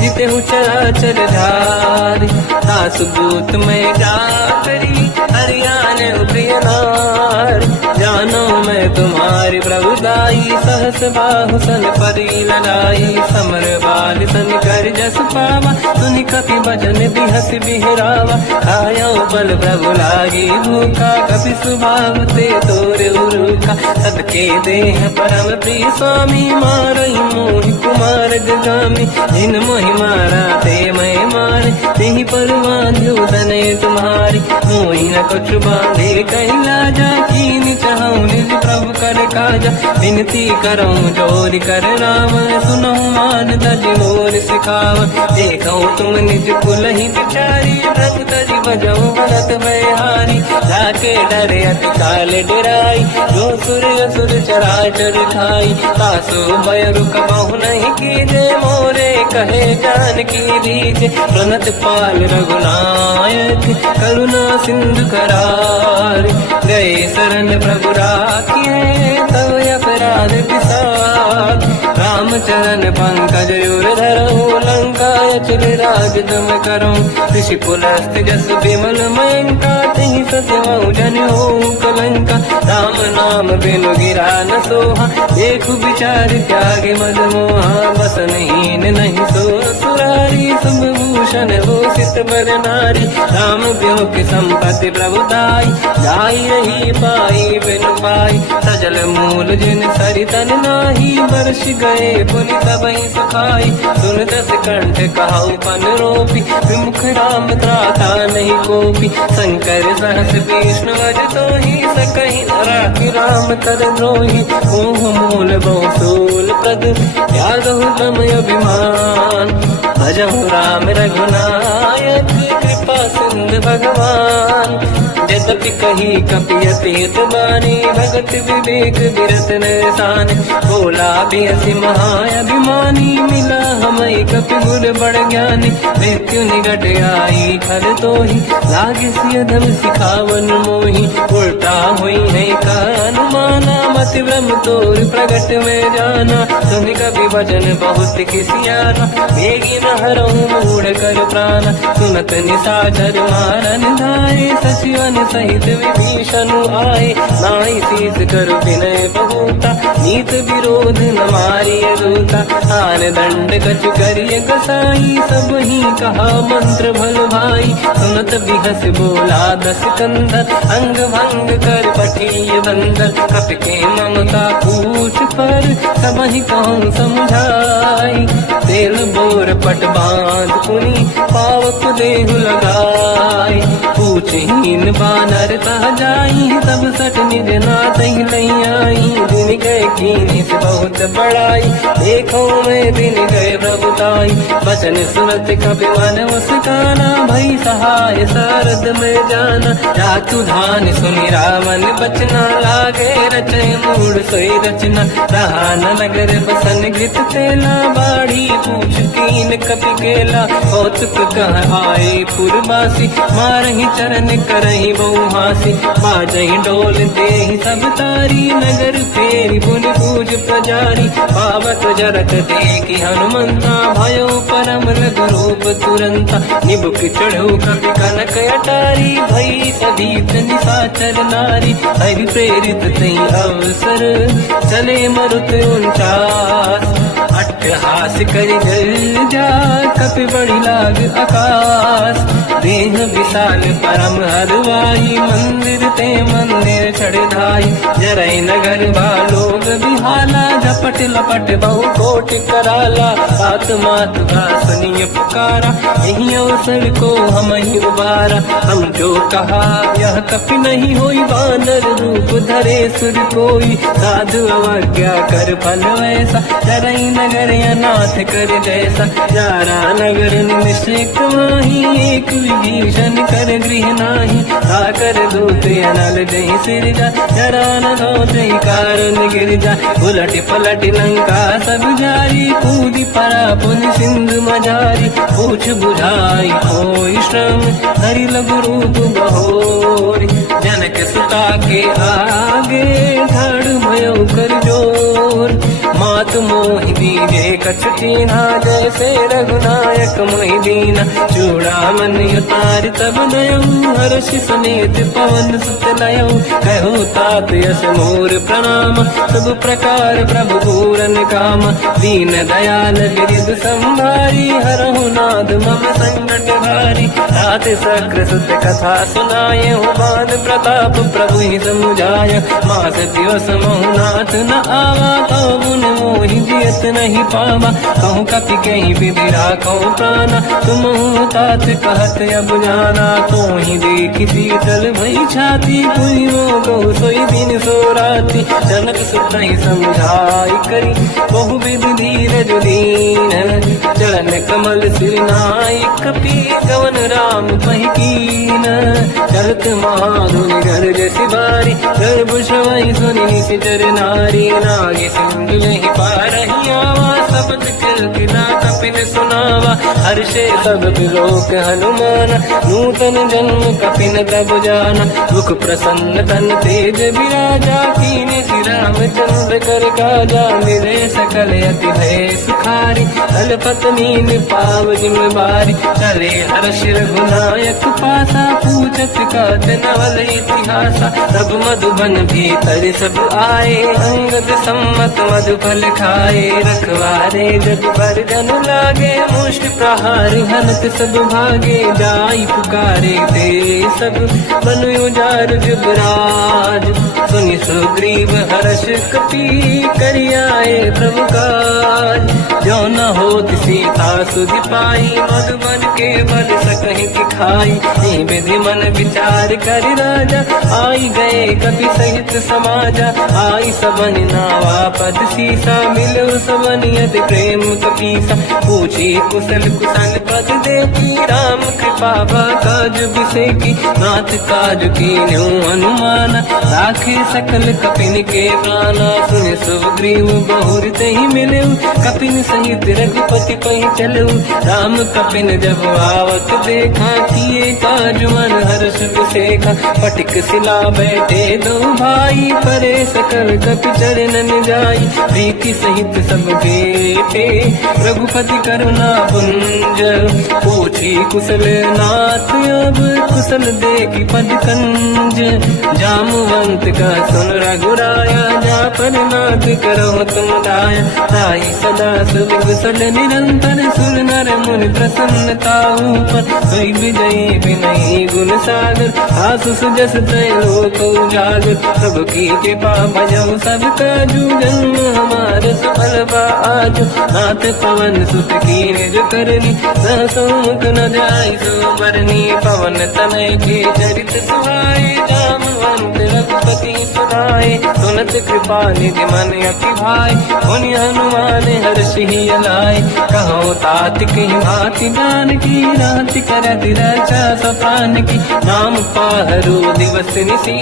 जिते चराचर धारी। दास दूत में जाकरी, हरियाण प्रिय नार। जानो मैं तुम्हारी प्रभुदाई, सहस बाहु सन परी लड़ाई। समर बाल सन कर जस पावा, सुनि कपि भजन बिहस बिहरावा। आयो बल प्रभु लागी भूखा, कपि स्वभाव ते तोरे उरुखा। सबके देह परम प्रिय स्वामी, मारई मोहि कुमार गगामी। जिन मोहि मारा ते मैं मारे, तेहि पर बांध्यो तनय तुम्हारी। मोहि न कछु बांधे कहीं लाजा, कीनि चाहूं निज प्रभु कर काजा। विनती करऊं जोरि कर राम, सुनऊं मान तज मोर सिखाव। देखऊं तुम निज कुल ही बिचारी, प्रभु तज भजऊं भरत भयहारी। जाके डरे अति काल डराई, जो सुर असुर चराचर खाई। तासु भय रुक बहु नहीं कीजे, मोरे कहे जान की दीजे। प्रणत पाल रघुनायक, करुणा सिंधु करार। गए शरण प्रभु राखिए, तव अपराध विसार। रामचरण पंकज उर धरऊं, लंका अचल राज तुम करूं। ऋषि पुलस्त जस विमल मयंका, तिहि ससवं जन होऊं कलंका। राम नाम बिनु गिरा न सोहा, देखु विचार त्यागे मद मोहा। बसनहीन नहीं सो सुरारी, शुभ भूषण हो सित बर नारी। राम ब्योह की संपत्ति प्रभुताई, जाई रही पाई बिनु पाई। सजल मूल जिन सरितन नाही, वर्ष गए पुनि तबहि सुखाई। सुन दस कंठ कहाऊ पन रोपी, विमुख राम त्राता नहीं कोपी। शंकर सहस विष्णु अज तोहि, सकहि न राखि राम कर द्रोही। मोह मूल बहु सूल प्रद, त्यागहु तम अभिमान। भजहु राम रघुनायक, कृपा सिंधु भगवान। यद्यपि कही कपि अतीत बानी, भगत विवेक विरत नसान। बोला बेसी महाअभिमानी, मिला हमें कपि गुर बड़ ज्ञानी। मृत्यु निकट आई खल तोहि, लागे सियधम सिखावन मोहि। उल्टा हुई है का अनुमाना, मति ब्रह्म तोर प्रगट में जाना। सुनि कपि वचन बहुत किसियाना, बेगी न हरऊं मूढ़ कर प्राण। सुनत निशाचर मारन धाये, सचिवन सहित विभीषण आए। नाई शीस कर विनय बहुता, नीत विरोध न मारिय दूता। आन दंड कछु करिय कसाई, सब ही कहा मंत्र भल भाई। सुनत बिहस बोला दस कंधर, अंग भंग कर पठिय बंदर। कपि के ममता पूछ पर, सब ही कौन समझाई। तेल बोर पट बांध पुनि, पावक देहु लगाई। ऊंचहीन बानर तह जाई, सब सट निज नाथ ही नहीं आई। दिन गए कीनी से बहुत बड़ाई, देखो मैं दिन गए प्रभुताई। बचन सुनत कपि मन मुस्काना, भई सहाय सारद में जाना। जातु धान सुनि रावण बचना, लागे रचे मूड सोई रचना। रहा न नगर बसन घृत तेला, बाढ़ी पूछ कीन कपि केला। कौतुक कह आए पुरवासी, मारहि चरण करहि बहु हासी। बाजहि ढोल देहि सब तारी, नगर फेरी पुन पूज प्रजारी। पावक जरत देखि हनुमंता, भयो परम रघुरूप तुरंता। निबुक चढ़ो कपि कनक अटारी, भई सभीत निशाचर नारी। हरि प्रेरित तई अवसर, चले मरुत 49। अट्टहास करि जल जा, कपि बड़ी लाग आकाश। देह विशाल परम हरवाई, मंदिर ते मंदिर चढ़ धाई। जरई नगर बालोग बिहाला, झपट लपट बहु कोट कराला। आत्मात का सुनिय पुकारा, यही अवसर को हम ही उबारा। हम जो कहा यह कपि नहीं होई, वानर रूप धरे सुर कोई। साधु अवज्ञा कर फल वैसा, जरई नगर अनाथ कर जैसा। जारा नगर निश्चित माही, एक विभीषण कर गृह नाही। आकर दूत अनल जही सिर जा, जरा न दौते कारण गिर जा। उलट पलट लंका सब जारी, कूदी परा पुन सिंधु मजारी। पूछ बुझाई कोई श्रम, हरि लघु रूप बहोरी। जनक सुता के आगे, ठाड़ भयो कर जोर। मात मोहि दीजे कछ कीन्हा, जैसे रघुनायक मोहि दीना। चूड़ामन उतार तब नयऊ, हर्षि समेत पवन सुत नयऊ। कहो तात यस मोर प्रणाम, सब प्रकार प्रभु पूरन काम। दीन दयाल गिरिध संभारी, हरहु नाद मम संकट भारी। तात सक्र सुत कथा सुनाए, बान प्रताप प्रभु ही समुझाय। मास दिवस महु नाथ न आवा, कहो मुन मोहि जियत नहीं पावा। कहूँ कपि कहीं विधि राखो प्राणा, तुम तात कहत अब जाना। तो ही देखी शीतल भई छाती, पुइयो को सोई दिन सो राती। जनक सुत ही समझाई करी, बहु विधि धीरज दीन। चरण कमल सिर नाई, कपि कवन राम पहि कीन। चलत महाधुनि गर्ज सिबारी, गर्भ श्रवहि सुनि निशिचर नारी। नागे सिंधु यही पारहि आवा, शब्द किरकिरा कपिन सुनावा। हर्षे सब लोक हनुमाना, नूतन जन्म कपिन तब जाना। मुख प्रसन्न तन तेज विराजा, कीने श्री रामचंद्र कर काजा। मिले सकल अति भय सुखारी, तलपत मीन पाव जिम बारी। चले हर्ष रघुनायक पासा, पूछत कात नवल इतिहासा। सब मधुबन भीतर सब आए, अंगद सम्मत मधु फल खाए। रखवारे जग पर जन लागे, मुष्ट प्रहार हनत सब भागे। जाई पुकारे ते सब, मनु उजार जुबराज। सुनि सुग्रीव हर्ष कपि, करि आए प्रभु काज। जो न होत सीता सुधि पाई, मधुबन के बल सकहि दिखाई। विधि मन विचार कर राजा, आई गए कपि सहित समाजा। आई सबन नावा पद सीसा, मिलो सबन यद प्रेम कपीसा। पूछी कुशल कुशल पद देखी, राम कृपा काज बिसेकी। नाथ काज कीन्हु हनुमाना, राखे सकल कपिन के प्राणा। सुनि सुग्रीव बहुर तहि मिलऊ, कपिन सहित रघुपति पहि चलऊ। राम कपिन जब आवत देखा, किए काज मन हर्ष विसेखा। फटिक सिला बैठे दो भाई, परे सकल कपि चरणन जाई। प्रीति सहित सब बेटे, रघुपति करुणा पुंज। पूछी कुशल नाथ अब, कुशल देखि पद कंज। जामवंत का सुन रघुराया, जा पर नाथ करो तुम दाया। ताई सदा सुविकुशल निरंतर, सुर नर मुनि प्रसन्नता ऊपर। सोई विजयी विनयी गुण सागर, आसु सुजस त्रैलोक उजागर। प्रभु की कृपा भजऊ सब काजू, जन्म हमार सफल बा आजू। नाथ पवन सुत की निज करनी, सहसो मुख न जाय सुबरनी पवन तनय के चरित सुहाए जामवंत रघुपति सुनाए सुनत कृपा निधि मन अति भाई मुनि हनुमान हर्षि लाए कहो तात कहीं भांति जान की रात करत रक्षा सपान की नाम पाहरो दिवस निसी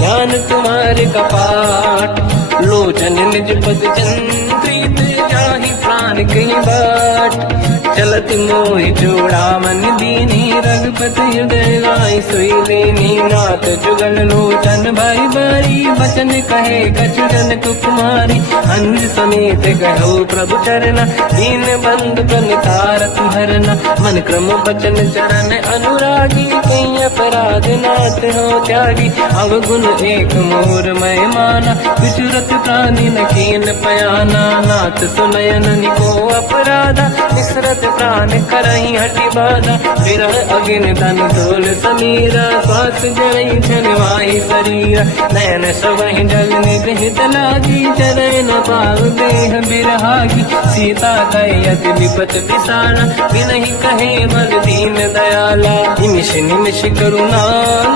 ज्ञान तुम्हारे कपाट लोचन निज पद चंद्रित जाहि प्राण कहीं बाट चलत मोहि जोड़ा मन दीनी रघुपति हृदय लाई सोई लेनी नाथ जुगल लोचन भाई बारी बचन कहे कछु जन कुमारी अंज समेत कहो प्रभु चरना दीन बंधु प्रणितारत हरना मन क्रम बचन चरण अनुरागी कहीं अपराध नाथ हो त्यागी अवगुण एक मोर मैं माना विचुरत प्राणी न कीन पयाना नाथ सुनयन निको अपराधा विसरत प्राण करही हटि बाधा विरह अगिन तन तोल समीरा श्वास जरई छनवाई शरीरा नयन सबहि जल निज हित लागी चरण न पाव देह बिरहागी सीता कहे अति विपत पिसाना बिनहि कहे मन दीन दयाला निमिष निमिष करुणा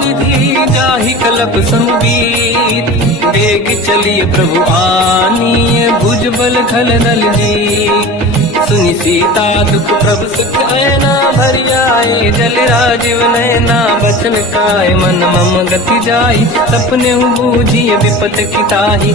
निधि जाहि कलप संबीत बेग चलिए प्रभु आनीय भुज बल खल दल जी सुनि सीता दुख प्रभु सुख ऐना भर जाए जल राजीव नैना बचन काय मन मम गति जाई सपने बूझिए विपत किताही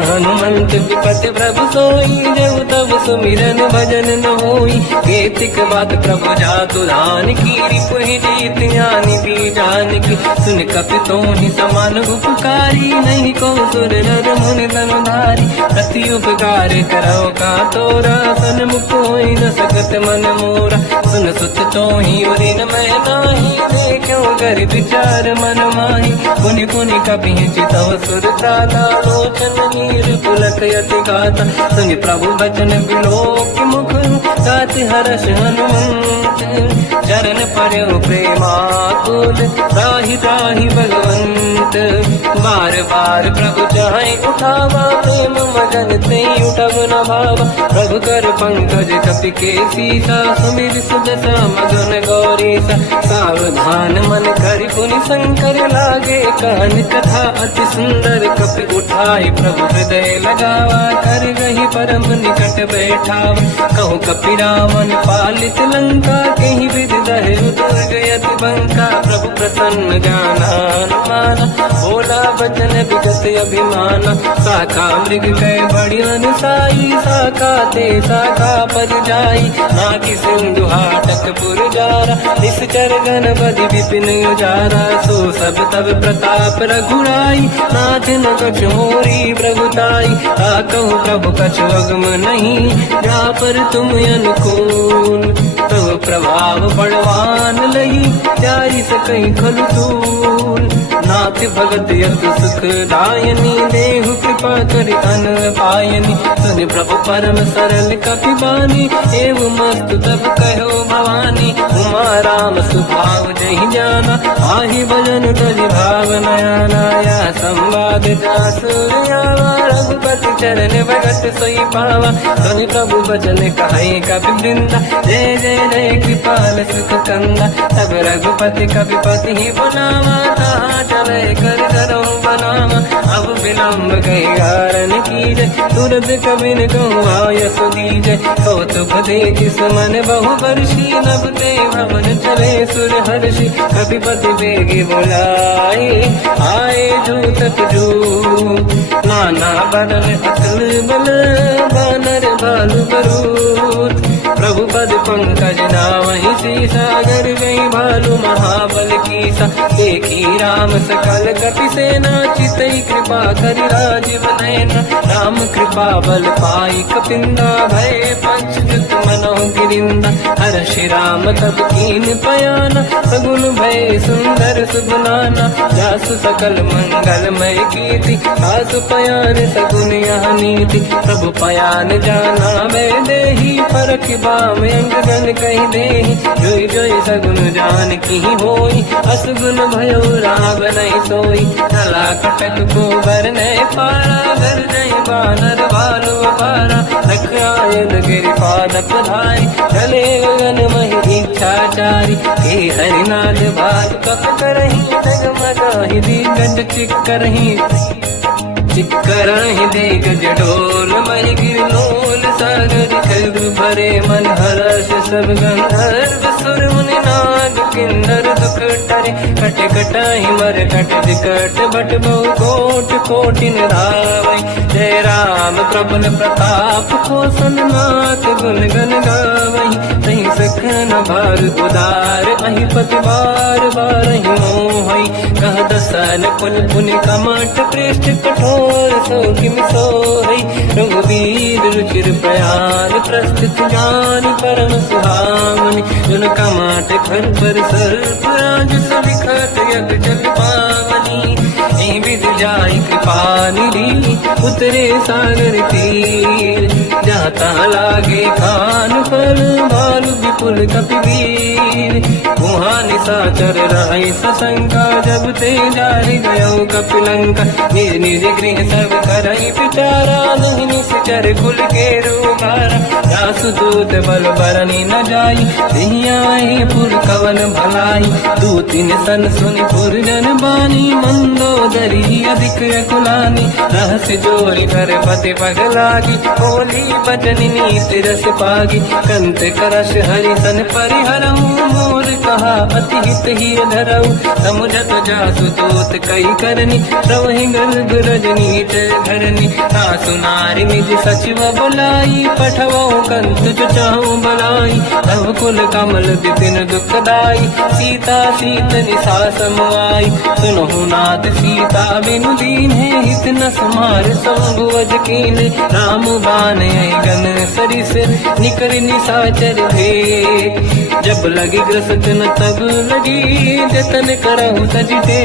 हनुमंत विपत प्रभु सोई जब तब सुमिरन भजन न होई केतिक बात प्रभु जातु धान की रिपुहि जीत ज्ञानी भी जान की सुन कपितों ही समान उपकारी नहीं को सुर नर मुनि धनुधारी अति उपकार करो का तोरा सन्मुख कोई न सकत मन मोरा सुन सुत चोही उरी न मैं नाही देखो कर विचार मन माही पुनि पुनि कपि चितव सुर त्राता लोचन नीर पुलक यति गाता सुनि प्रभु बचन बिलोक मुख गात हर्ष हनुमंत चरण पर्यो प्रेमाकुल त्राहि त्राहि भगवंत बार बार प्रभु चाहे उठावा प्रेम मगन ते उठब न भावा प्रभु कर पंकज कपि के सीसा सुमिर सुदशा मगन गौरीसा सावधान मन करि पुनि शंकर लागे कहन कथा अति सुंदर कपि उठाई प्रभु हृदय लगावा कर गही परम निकट बैठावा कहु कपि रावण पालित लंका कहीं विधि दहे दुर्ग यति बंका प्रभु प्रसन्न जाना माना बोला बचन विगत अभिमाना शाखा मृग गए बड़ी अनुसाई शाखा ते शाखा पर जाई नाकि सिंधु हाटक पुरजारा निश्चर गण बदि विपिन उजारा सो सब तब प्रताप रघुराई नाथ न कछु मोरी प्रभुताई कहु प्रभु कछु अगम नहीं जा पर तुम अनुकूल प्रभु प्रभाव बड़वान लही जाई सकई खलु तूल नाथ भगत यत सुख दायनी देहु कृपा करि अन पायनी सुनि प्रभु परम सरल कपि बानी एवं मस्तु तब कहो भवानी उमा राम सुभाव जहि जाना आहि भजन तज भाव नयाना या संवाद जासु आवा रघुपति चरण भगत सोई पावा सुनि प्रभु बचन कहे कपि वृंदा जय जय जय कृपाल सुख कंदा तब रघुपति कपिपति ही बनावा कहा चले कर करो बनावा अब विलम्ब गई कारण की जय तुरंत कबिन कहूँ आयस दीजय कौतुक देख सुमन बहु वर्षी नभ ते भवन चले सुर हर्षि कपिपति बेगी बुलाए आए जूतक जू नाना बदल अकल बल बानर भालु बरूद प्रभु पद पंकज नामहि सागर गई भालू महाबल कीसा एक ही राम सकल कपि सेना चितई कृपा करि राजीव नयना राम कृपा बल पाई कपिंदा भय पंचजुत मनो गिरिंदा हर श्री राम तब कीन पयाना सगुन भय सुंदर सुगुनाना जासु सकल मंगलमय कीर्ति आसु पयान सगुन यह नीति प्रभु पयान जाना मैं देही परख बाम अंगन कही देही जोई जोई सगुन जान की होई असगुन भयो राग नहीं सोई चला कटक को बर नहीं पारा घर नहीं बानर भालू पारा लख आयल गिर पाद पधाई चले गगन मही निशाचारी हे हरिनाथ भाग कप करही डगमगाहि दिग्गज चिक्करहि दिग्गज डोल महि गिरलोल सागर खग भरे मन हर्ष सब गंधर्व सुर मुनि नाग किन्नर दुख टरे कट कटाहि मर कट विकट बट बहु कोट कोटि निरावै जय राम प्रबल प्रताप कोसन नाथ गुण गण गावै तहि सखन भार उदार अहि पति बार बारहि मोहै कह दसन कुल पुनि कमठ पृष्ठ कठोर सो किम सोहै रघुवीर रुचिर प्रयाण प्रस्तुत ज्ञान परम सुहामनि जुन कमठ खर पर सर्प राज सविखत यग जल पावनी विद जाय कृपा निधि उतरे सागर तीर जाता लागे खान फल भालु विपुल कपिवीर वहाँ निशाचर राय सशंका जब ते जारि गयो कपिलंका निज निज गृह सब करई विचारा नहीं निश्चर कुल के रूपारा जासु दूत बल बरनी न जाई दिहियाहि पुर कवन भलाई दूतिन सन सुनि पुर जन बानी मंदोदरी अधिक कुलानी रहस्य जोरी कर पति पगलागी होली बचन नीति रस पागी कंत करश हरि सन परिहरऊ मोर कहा अति हित ही धरऊ समुझत जासु दूत कई करनी श्रवहि गर्ग रजनी धरनी सासु नारी निज सचिव बुलाई पठवो कंत चाहू बलाई तब कुल कमल विपिन दुखदाई सीता सीत निशा समाई सुनहु नाथ सीता बिनु दीन है हित न समार संगुवज कीन राम बान गन सरिस निकर निशाचर भेद जब लगी ग्रसत न तब लगी जतन करहु सजते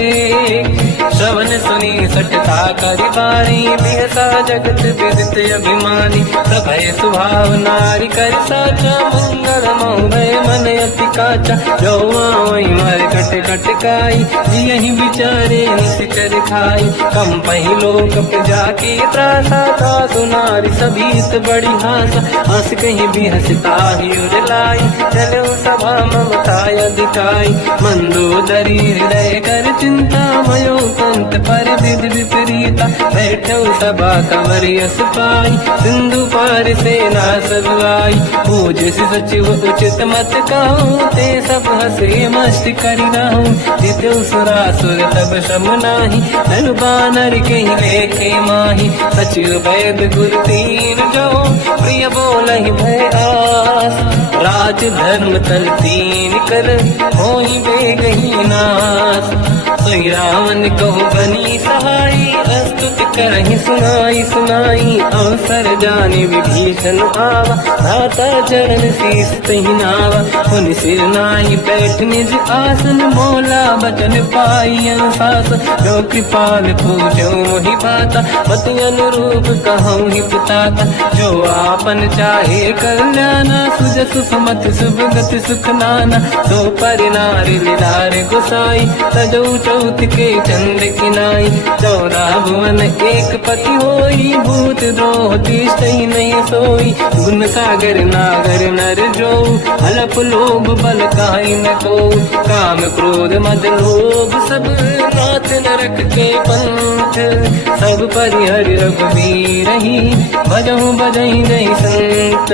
श्रवण सुनी सटता करि बारी बिहसा जगत विदित अभिमानी सभय स्वभाव नारी कर साचा मंगल मोहय मन अति काचा जो आवई मर कट कट काई जियहि विचारे निश्चर खाई कम पही लोक प्रजा की त्रासा था सुनारी सभीत बड़ी हासा हंस कहीं भी हंसता ही उड़लाई चलो सभा ममताय दिखाई मंदोदरी हृदय कर चिंता मयो कंत पर विध विपरीता बैठो सभा कंवर यस पाई सिंधु पार सेना सब आई पूज सचिव उचित मत कहूँ ते सब हसे मस्त करि रहूं जितु सुरासुर तब शम नाही धनु बानर के लेखे माही सचिव वैद गुरु तीन जो प्रिय बोलहि भय आस राज धर्म तल तीन कर होई बेगही नास सोई रावण कहु बनी सहाई अस्तुत करहि सुनाई सुनाई अवसर जाने विभीषण आवा धाता चरण शीस तहि नावा पुनि सिर नाहि बैठ निज आसन मोला बचन पाई अनुशासन जो कृपाल पूजो मोहि पाता पति अनुरूप कहूँ ही पिताता जो आपन चाहे कल्याणा सुजस सुमति सुभगति सुख नाना सो पर नारी लीलार गोसाई तजौ चौथ के चंद किनाई 14 भुवन एक पति होई भूत द्रोह तिष्ठई नहीं सोई गुण सागर नागर नर जो हलप लोभ बल काई न को काम क्रोध मद लोभ सब नाथ नरक के पंथ सब परिहरि रघुवीर ही भजहु बजहि नहीं संत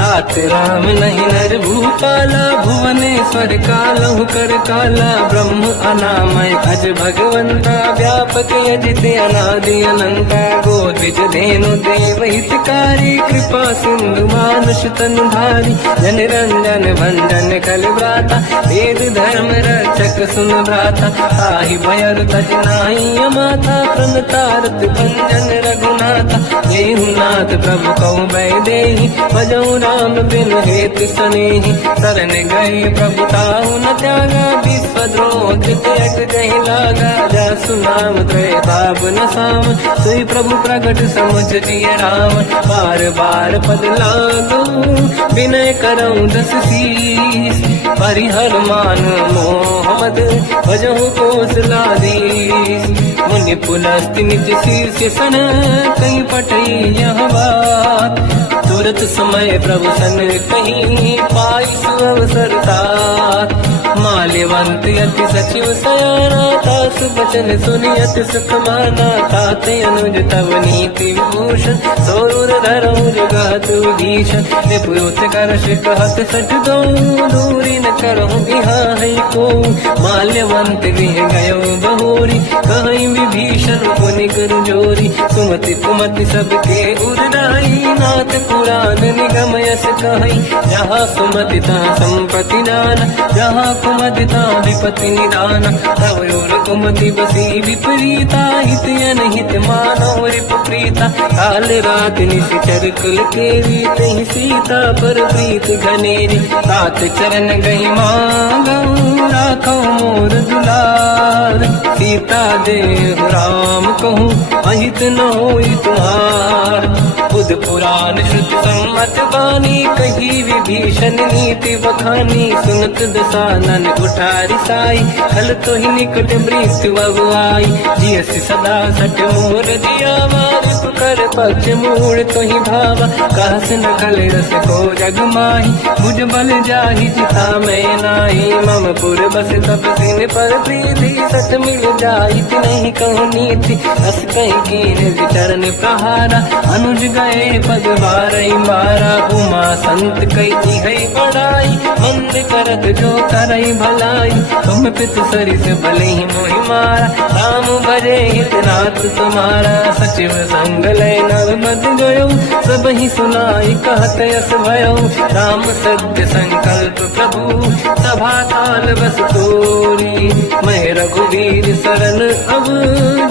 हाथ राम नहीं नर भूपाला भुवनेश्वर कालहु कर काला ब्रह्म अनामय अज भगवंता व्यापक यजित अनादि अनंता गोद्विज धेनु देव हितकारी कृपा सिंधु मानुष तनु धारी जन रंजन भंजन कल व्राता वेद धर्म रक्षक सुन भ्राता ताहि भयर तज नाही माथा प्रणतारत भंजन रघुनाथा देहुनाथ प्रभु कहु बै देहि भजऊ राम बिनु हेतु सनेहि शरण गए प्रभु ताहु न त्यागा विश्व बद्रो कृतयक जहि लागा जासु नाम त्रय ताप न साम सोई प्रभु प्रगट समुझ जिय राम बार बार पद लागो विनय करऊं दस शीस परिहर मान मोहम्मद भजहु कोसलाधीश मुनि पुलस्ति निज शीर्ष सन कहीं पटई यह बात तुरत समय प्रभु सन कहीं पाई सुअवसर तात माल्यवंत अति सचिव सयाना तास बचन सुनियत सुख माना ताते अनुज तव नीति विभूषण सोरुर धरऊ जगत विभीषण निपुत कर कहत सठ दो दूरी न करहु बिहा है को माल्यवंत गृह गयो बहोरी कहीं विभीषण पुनि कर जोरी सुमति कुमति सबके उदाई नाथ पुराण निगम यस कहीं जहाँ सुमति तहाँ संपत्ति नाना जहाँ कुमति तहाँ विपत्ति निदाना तव और कुमति बसी विपरीता हित अनहित मानव रिपुप्रीता काल रात निशिचर कुल केरी तहि सीता पर प्रीत घनेरी तात चरण गई मांगऊ राखो मोर दुलार सीता देव राम कहूँ अहित न होई तुम्हार बुध पुराण श्रुत सम्मत बानी कही विभीषण नीति बखानी सुनत दसानन उठारी साई खल तो ही निकट मृत्यु अब आई जियस सदा सट मोर दिया मार कर पक्ष मूड़ तो ही भावा कहस न खल रस को जग माही बुझ बल जाहि जिता मैं नाही मम पुर बस तब सिन पर प्रीति सत मिल जाई नहीं कहूँ नीति अस कहीं कीन चरण प्रहारा अनुज गए पद बारई मारा उमा संत कई है बड़ाई मंद करत जो करई भलाई तुम पित सरिस भले ही मोहि मारा राम भजे हितनाथ तुम्हारा सचिव संग लय नव मत गयो सब ही सुनाई कहत यस भयो राम सत्य संकल्प प्रभु सभा काल बस तोरी मैं रघुवीर शरण अब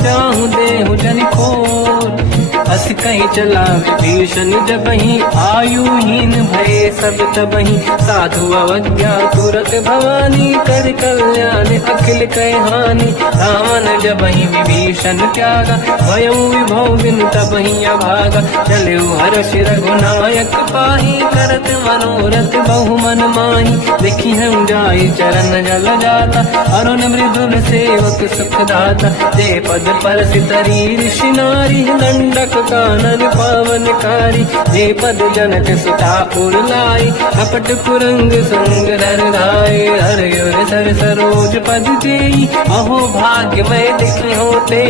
जाहु देहु जन खोर अस कहीं चला विभीषण जबहि आयुहीन भय सब तबहि साधु अवज्ञा तुरत भवानी कर कल्याण अखिल कहानी रावण जबहि विभीषण त्यागा भयउ विभव बिन तबहि अभागा चलु हर्ष रघुनायक पाही करत मनोरथ बहु मन माही देखी हम जाई चरण जल जाता अरुण मृदुल सेवक सुख दाता ते पद पर सितरी ऋषि नारी दंडक कानन पावनकारी जे पद जनक सुता उड़लाई कपट कुरंग संग धर धाय हर यर सर सरोज पद जेई अहो भाग्य मैं देखी होते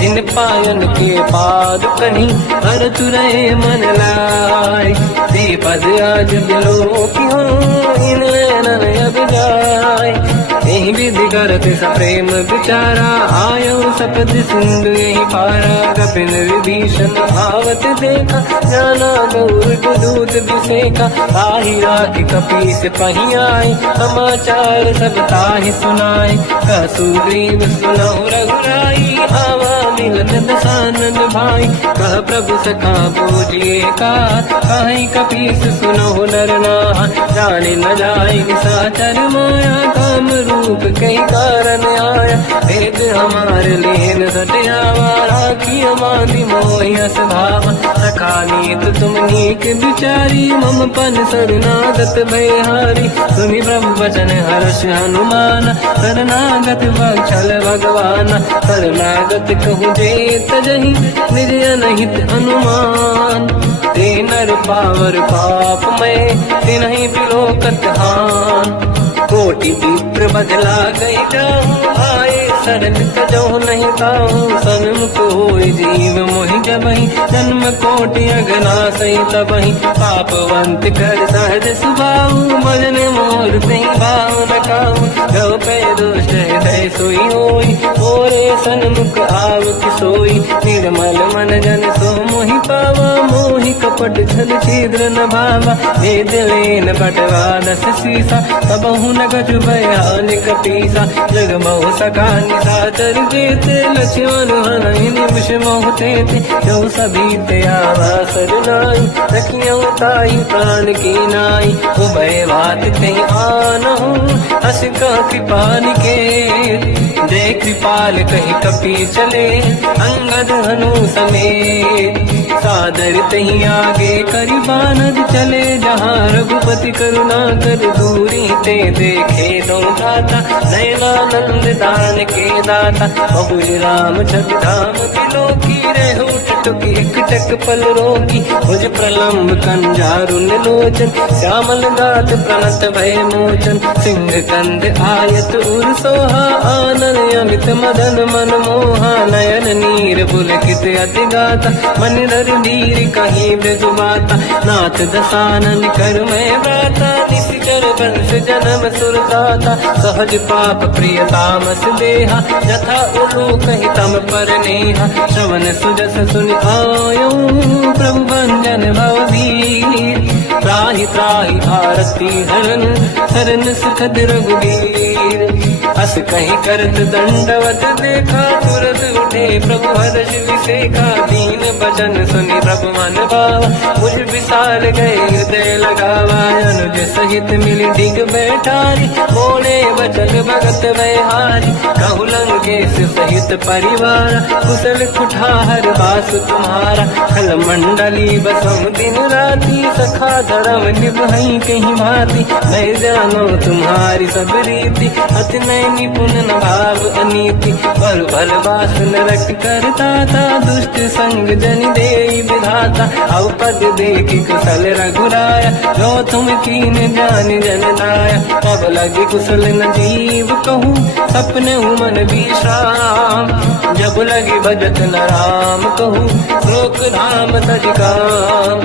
जिन पायन के पाद कहीं हर तुरहे मन लाय ते पद आज बिलो की हो इन नैनन अब जाय यही विधि करत सप्रेम विचारा आयो सपद सिंधु यही पारा कपिल विभीषण आवत देखा जाना गौर दूत विसेका ताहि राखी कपीस पही आई समाचार सब ताहि सुनाए कह सुग्रीव सुनहु रघुराई आवा मिलन दसानन भाई कह प्रभु सखा पूजिए का कहीं कपीस सुनहु नर नाहा जाने न जाए साचर माया काम रूप कई कारण आया भेद हमारे लेन सटियावा राखी हमारी मोहस भाव सखा नीत तुम नीक बिचारी मम पन शरणागत भयहारी सुनि ब्रह्म वचन हर्ष हनुमान शरणागत बक्षल भगवान शरणागत कहूँ जेत जहि निज अनहित अनुमान ते नर पावर पाप में ते नहीं बिलोकत हान कोटि विप्र बदला गई जाऊं आए शरण तजो नहीं ताऊं सन्मुख होय जीव मोहि जबहि जन्म कोटि अगना सही तबहि पापवंत कर सहज सुभाऊ भजन मोर सही भाव न काऊ गौ पे दुष्ट हृदय सोई होई ओरे सन्मुख आव किसोई निर्मल मन जन सो मोहि पावा मोहि कपट छल छिद्र न भावा भेद लेन बटवा दस सीसा सबहु न गजु भयान कपीसा जग बहु सका निशाचर जेते लक्ष्मण हनहि निमिष मोह तेते जो सभी ते आवा सरनाई सखियों ताई प्राण की नाई उभय बात ते आनहु हस का कृपा निकेत। जय कृपाल कहीं कपी चले अंगद हनु समेत। सादर तहीं आगे करी बानद चले जहाँ रघुपति करुणा कर दूरी ते देखे दो दाता। नयनानंद दान के दाता बहुज राम छवि धाम किलो की रेहू टुकी एक टक पल रोकी। भुज प्रलम्ब कंजारुन लोचन श्यामल गात प्रणत भय मोचन। सिंह कंद आयत उर सोहा आनन अमित मदन मन मोहा। नयन नीर पुलकित अति गाता मन धर धीर कहीं मृदुबाता। नाथ दसानन कर मैं व्राता निशिचर वंश जन्म सुरदाता। सहज पाप प्रिय तामस देहा यथा उलू कहीं तम पर नेहा। श्रवण सुजस सुन आयो प्रभु भंजन भवधीर। त्राहि त्राहि आरती हरन शरण सुखद रघुवीर। अस कहीं करत दंडवत देखा तुरत उठे प्रभु हर्ष विसेखा। दीन भजन सुनि प्रभु मन भावा मुझ विसार गए हृदय लगावा। अनुज सहित मिली डिग बैठारी बोले वचन भगत व्यहारी। कहु लंकेश सहित परिवार कुशल कुठार वास तुम्हारा। खल मंडली बसम दिन राती सखा धर्म निभई कहीं भांति। मैं जानो तुम्हारी सब रीति अति नय निपुण न भाव अनीति। बल भल बास नरक करता था दुष्ट संग जन दे विधाता। अब पद देखी कुशल रघुराया जो तुम कीन जान जन नाया। अब लगी कुशल न जीव कहूँ सपने मन विश्राम। जब लगी भजत न राम कहूँ लोक धाम तज काम।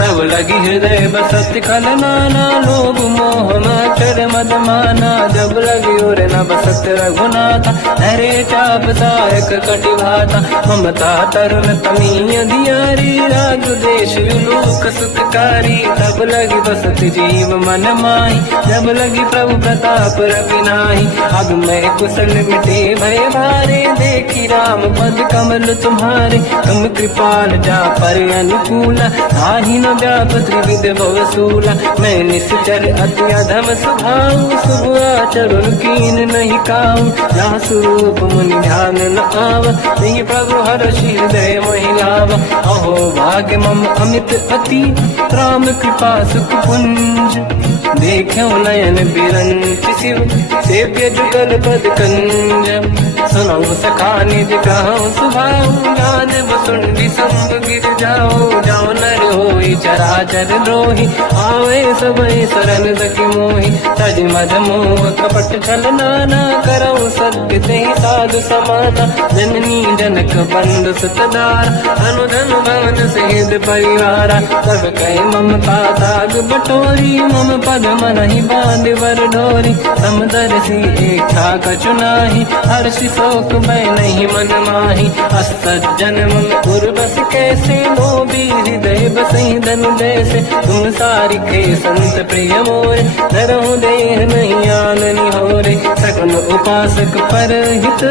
तब लगी हृदय बसत खल नाना लोभ मोह मकर मद माना। जब लगी और न बसत रघुनाथा हरे चाप सायक कटि भाता। ममता तरुण तमीय अधियारी राग देश विलोक सुखकारी। तब लगी बसत जीव मन माही जब लगी प्रभु प्रताप रविनाही। अब मैं कुशल मिटे भय भारे देखी राम पद कमल तुम्हारे। तुम कृपाल जा पर अनुकूला आहि न व्याप त्रिविध भवसूला। मैं निश्चर अति अधम स्वभाव शुभ आचरण कीन नहीं काऊ। जहाँ स्वरूप मुनि ध्यान न आव नहीं प्रभु हर्षि हृदय महिलाव। अहो भाग्य मम अमित अति राम कृपा सुख पुंज। देखो नयन बिरंच शिव सेव्य जुगल पद कंज। सुनऊ सखा निज कहूँ सुभाऊ गान बसुंडी संग गिर जाओ। जाओ नर होई चराचर द्रोही आवे सबई सरल सखी मोही। तज मद मोह कपट छल नाना करऊ सत्य ते साधु समाना। जननी जनक बंधु सुतदारा अनुधन भवन सहित परिवारा। सब कहे ममता दाग बटोरी मम पद मनहि बांध वर डोरी। समदर्शी इच्छा कछु नाही हर्षि शोक भय नहीं मन माही। असज्जन मम उर्वस कैसे लोभी हृदय बसई धनु जैसे। तुम सारिखे संत प्रिय मोरे धरहु देह नहीं आननि होरे। सगुन उपासक पर हित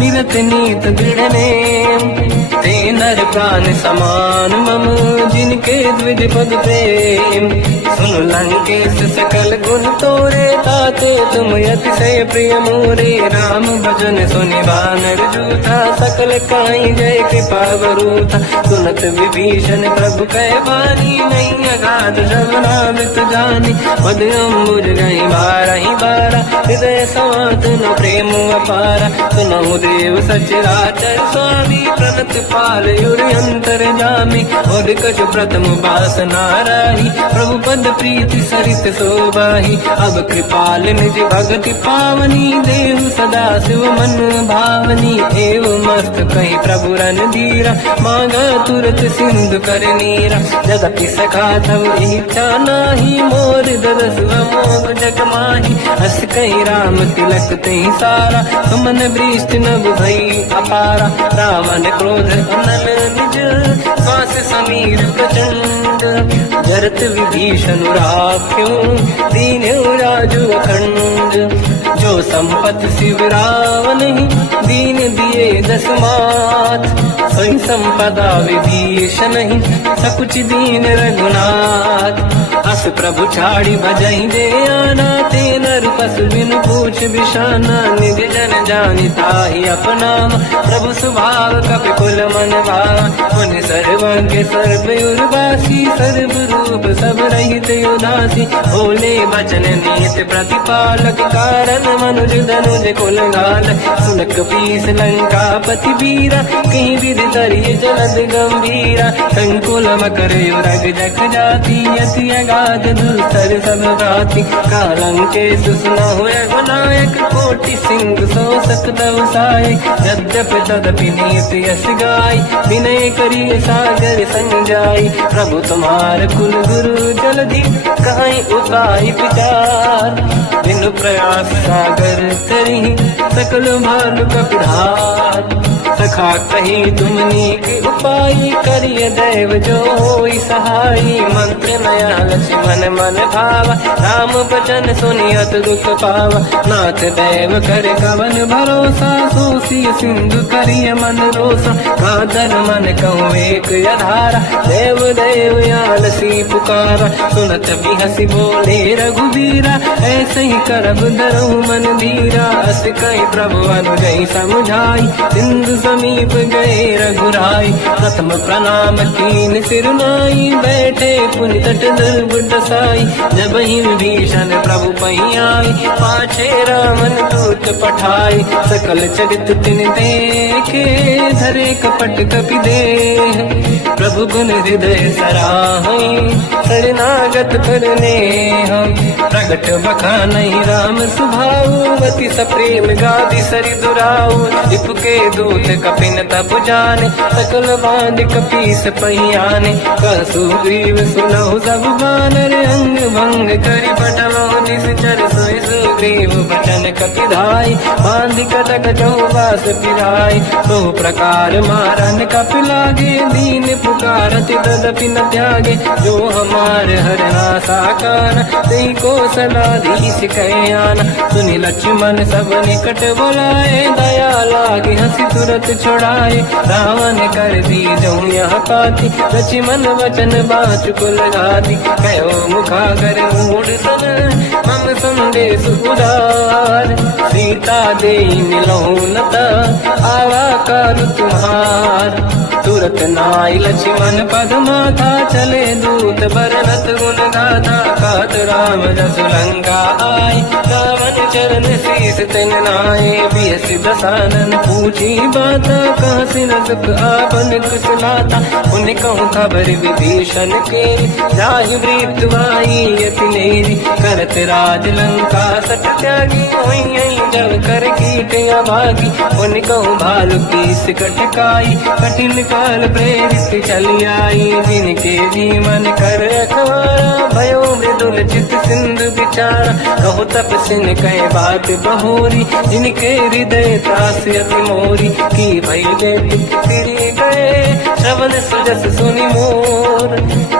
निरत नीत दृढ़ नेम। ते नर प्राण समान मम जिनके द्विज पद प्रेम। सुन लंकेश सकल गुण तोरे ताते तुम अतिशय प्रिय मोरे। राम भजन सुनि वानर जूथा सकल काई जय कृपा वरूथा। सुनत विभीषण प्रभु कह बानी नहीं अगाध सब नामित जानी। पद अम्बुज गई बारहि बारा हृदय समात न प्रेम अपारा। सुनहु देव सचराचर स्वामी प्रणत पाल युरि अंतर जामी। और कछु प्रथम बास नाराही प्रभु पद प्रीति सरित शोभाही। अब कृपाल निज भगति पावनी देहु सदा शिव मन भावनी। एव मस्त कहीं प्रभु रन धीरा मांगा तुरत सिंधु कर नीरा। जगति सखा तब इच्छा नाही मोर दरस मोग जग माही। हस कहीं राम तिलक तही सारा सुमन वृष्टि नभ भई अपारा। रावण क्रोध अनल निज श्वास समीर प्रचंड। जरत विभीषण राख्यो दीन्यो राजु अखंड। जो संपत शिव रावण दीन दिए दस मात। सोई संपदा विभीषण सकुच दीन रघुनाथ। दास प्रभु छाड़ी भजहि दे आना, ते नर पशु बिनु पूछ बिशाना, निज जन जानि ताहि अपनाम, प्रभु स्वभाव कपि कुल मन भावा, मुनि सर्वज्ञ सर्व उर्वासी, सर्व रूप सब रहित उदासी, भोले बचन नीत प्रतिपालक, कारण मनुज धनुज कुल घाल, सुनक पीस लंका पति वीरा, कहीं विधि तरिय जलद गंभीरा, संकुल मकर युरग जख जाति, अति अगाध दुस्तर सब भाति, कालंके सुसना हुए गुनायक, कोटि सिंह सो सकदव साय, यद्यपि तदपि नीति यश गाय, विनय करिय सागर संजाई, प्रभु तुम्हार कुल गुरु जलधि, कहीं उपाय विचार, बिनु प्रयास सागर तरी, सकल भानु कपिधार, सखा कही तुमनी के उपाय, करिय दैव जो होई सहाई, मंत्र नया लक्ष्मण मन भावा, राम बचन सुनियत दुख पावा, नाथ दैव कर कवन भरोसा, सोसी सिंधु करिय मन रोसा, कादर मन कहूँ एक अधारा, देव देव आलसी पुकारा, सुनत भी हसी बोले रघुबीरा, ऐसे ही करब धरहु मन धीरा, अस कहीं प्रभु अनुजई समझाई, सिंधु समीप गए रघुराई, प्रथम प्रणाम कीन सिरनाई, बैठे पुनि तट दुर्बुड साई, जब ही विभीषण प्रभु पही आई, पाछे रामन दूत पठाई, सकल चरित तिन देखे, धरे कपट कपि देह, प्रभु गुण हृदय सराहई, शरणागत करने हम, प्रगट बखानहि राम सुभाऊ, अति सप्रेम गादि सरि दुराऊ, रिपुके दूत कपिन तपु जाने, सकल बांध कपीस पहियाने, कहसु ग्रीव सुनहु सब बानर, अंग भंग करि बटमहु निश्चर, सोई सुग्रीव बचन कपि धाई, बांध कटक चौबास पिराई, सो प्रकार मारन कपि लागे, दीन पुकारत तदपि न त्यागे, जो हमार हरना साकार, तेई को सलाधीश कहे आना, सुनि लक्ष्मण सब निकट बुलाए, दया लागे हंसी तुरत छुड़ाए, रावण कर दी जो यह पाती, लक्ष्मण वचन बाच कुल घाती, कहो मुखागर मूढ़ सन, मम संदेश उदार, सीता दे मिलहु नता, आवा काल तुम्हार, तुरत नाई लक्ष्मण पद माथा, चले दूत बरनत गुण गाथा, कहत राम जस लंका आय, रावण चरण शीस तिन नाय, बियस दसानन पूछी बाता, कहसिन सुख आपन कुशलाता, उन कहूँ खबर विभीषण के, जाहि मृत्यु आई यति नेरी, करत राज लंका सट त्यागी, होई जब कर कीट अभागी, उन कहूँ भालु कीस कटकाई, कठिन काल प्रेरित चली आई, जिनके जीवन कर रखवारा, भयो मृदुल चित सिंधु विचारा, कहो तपसिन कहे बात बहोरी, जिनके हृदय त्रास अति मोरी, की भई बेटी फिरी गए, श्रवण सुजस सुनि मोर,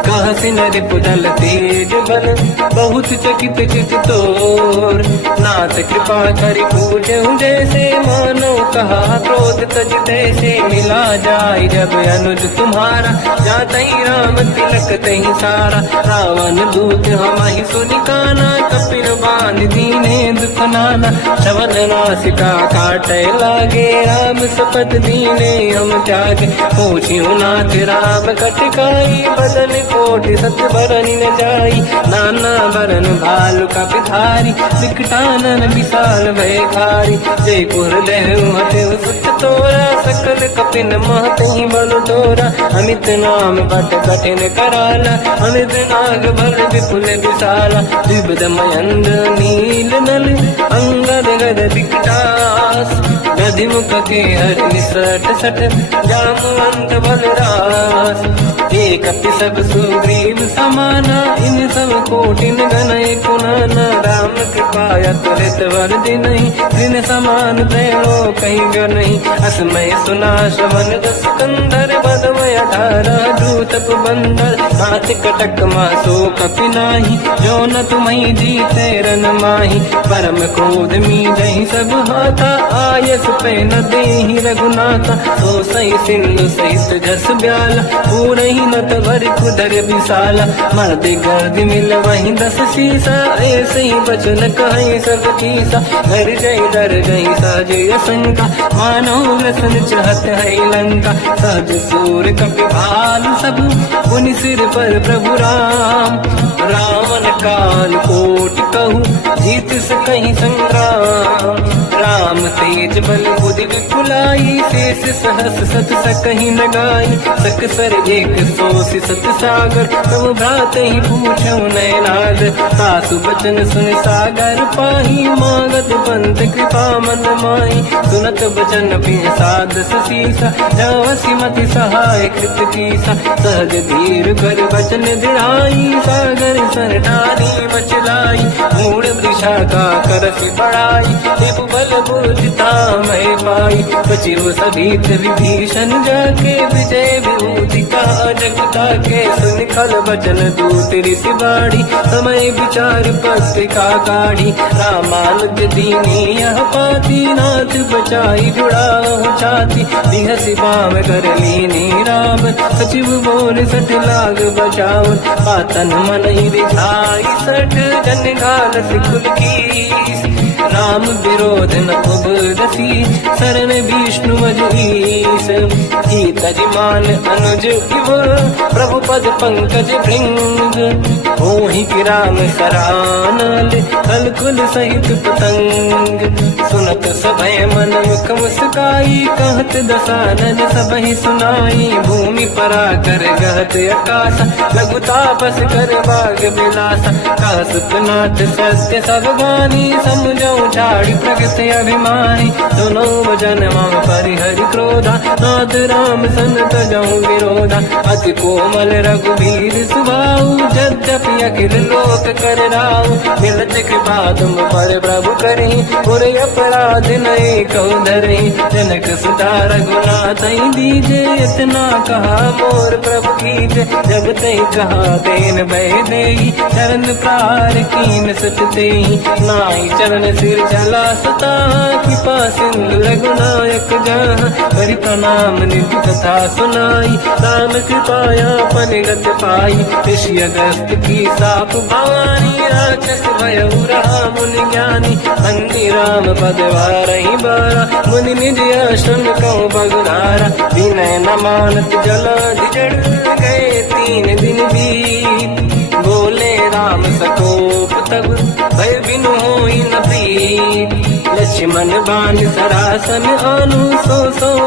कहसिन रिपुदल तेज बल, बहुत चकित चित तोर, नाथ कृपा करि पूजहु जैसे, मानो कहा क्रोध तज तैसे, मिला जाय जब अनुज तुम्हारा, जातहि राम तिलक तहि सारा, रावण दूत हमहि सुनि काना, कपिल बांध दीने दुख नाना, श्रवण नासिका काटे लागे, राम सपत दीने हम त्यागे, पूछियो नाथ राम कटकाई, बदन कोटि सत बरन न जाई, नाना बरन भालु कपि धारी, विकटानन विशाल भय खारी, जय पुर देहु हतेउ सुत तोरा, सकल कपिन महतहि बल तोरा, अमित नाम बट कठिन कराला, अमित नाग बल विपुल विशाला, द्विविध मयंद नील नल, अंगद गद विकटास, गधिमुख के हर निसट सट, जामवंत बलरास, एक कपि सब सुग्रीव समाना, इन सब कोटिन गनय कुनाना, राम कृपा त्वरित वर दिनहि, दिन समान तैलो कहीं गो नहीं, असमय सुना श्रवण दस कंधर, बदमय 18 दूत बंदर, हाथ कटक मासो कपि नाही, जो न तुम्हि जीते रन माही, परम क्रोध मी जही सब हाथा, आयस पे न देहि रघुनाथा। तो सही सिंधु सहित जस ब्याला, पूरे ही न तवर कुदर विशाला। मर्द गर्द मिल वही 10 सीसा, ऐसे ही बचन कहीं सब कीसा। घर गई डर गई साजे असंका, मानो लसन चाहत है लंका। सहज सूर कपि भाल सब, पुनि सिर पर प्रभु राम। रावण काल कोटि कहूँ, जीत सकहीं संग्राम। राम तेज बल बुद्धि विपुलाई, शेष सहस सत सकहीं लगाई। सकसर एक सोसी सत सागर, प्रभु भ्रात ही पूछो नैनाद। सासु बचन सुन सागर पाही, मांगत पंथ कृपा मन माही। सुनत बचन पिय साध सीसा, जावसी मति सहाय कृत कीसा। सहज धीर कर बचन दृढ़ाई, सागर सर ठानी मचलाई। मूढ़ वृषा का करसि बढ़ाई, देव बल बुद्धिता मैं पाई। सचिव सभीत विभीषण जाके, विजय विभूति का जगता के। सुन खल बचन दूत ऋषि बाड़ी, समय विचार पत्रिका काढ़ी। रामानुज दीनी यह पाती, नाथ बचाई जुड़ा छाती। दिहसि बाम कर लीनी राम, सचिव बोल सठ लाग बचाव। पातन मन ही रिझाई सठ, जन घाल सिकुल कीस। राम विरोध न उबरसी, शरण विष्णु मजहीस। तजिमान अनुज इव, प्रभु पद पंकज भृंग। होहि कि राम सरानल, कलकुल सहित पतंग। सुनत सभय मन मुख मुस्काई, कहत दसानन सबहि सुनाई। भूमि परा कर गहत आकाशा, लघु तापस कर बाग बिलासा। कासुपनाथ सत्य सब बानी, समझौ झाड़ी प्रगत अभिमानी। दोनों वजन मम परिहरि क्रोधा, नाथ राम सन तजहु विरोधा। अति कोमल रघुवीर सुभाऊ, यद्यपि अखिल लोक कर राऊ। मिलत कृपा तुम पर प्रभु करहि, पुर अपराध नये कहु धरहि। जनक सुता रघुनाथ दीजे, इतना कहा मोर प्रभु कीजे। जब तई कहा देन भय देहि, चरण प्रहार कीन सत तेहि। नाई चरण सिर चला सता, कृपा सिंधु रघुनायक जहाँ। करि प्रणाम निधि कथा सुनाई, राम कृपाया पनिगत पाई। ऋषि अगस्त की साप भवानी, राक्षस भयउ रहा मुनि ज्ञानी। अंगी राम पद वारहि बारा, मुनि निज आश्रम कहु बगुधारा। विनय न मानत जलाधि जड़, गए 3 दिन बीत। बोले राम सकोप तब, भय बिनु होई न प्रीत। लक्ष्मण बाण सरासन आनु, सो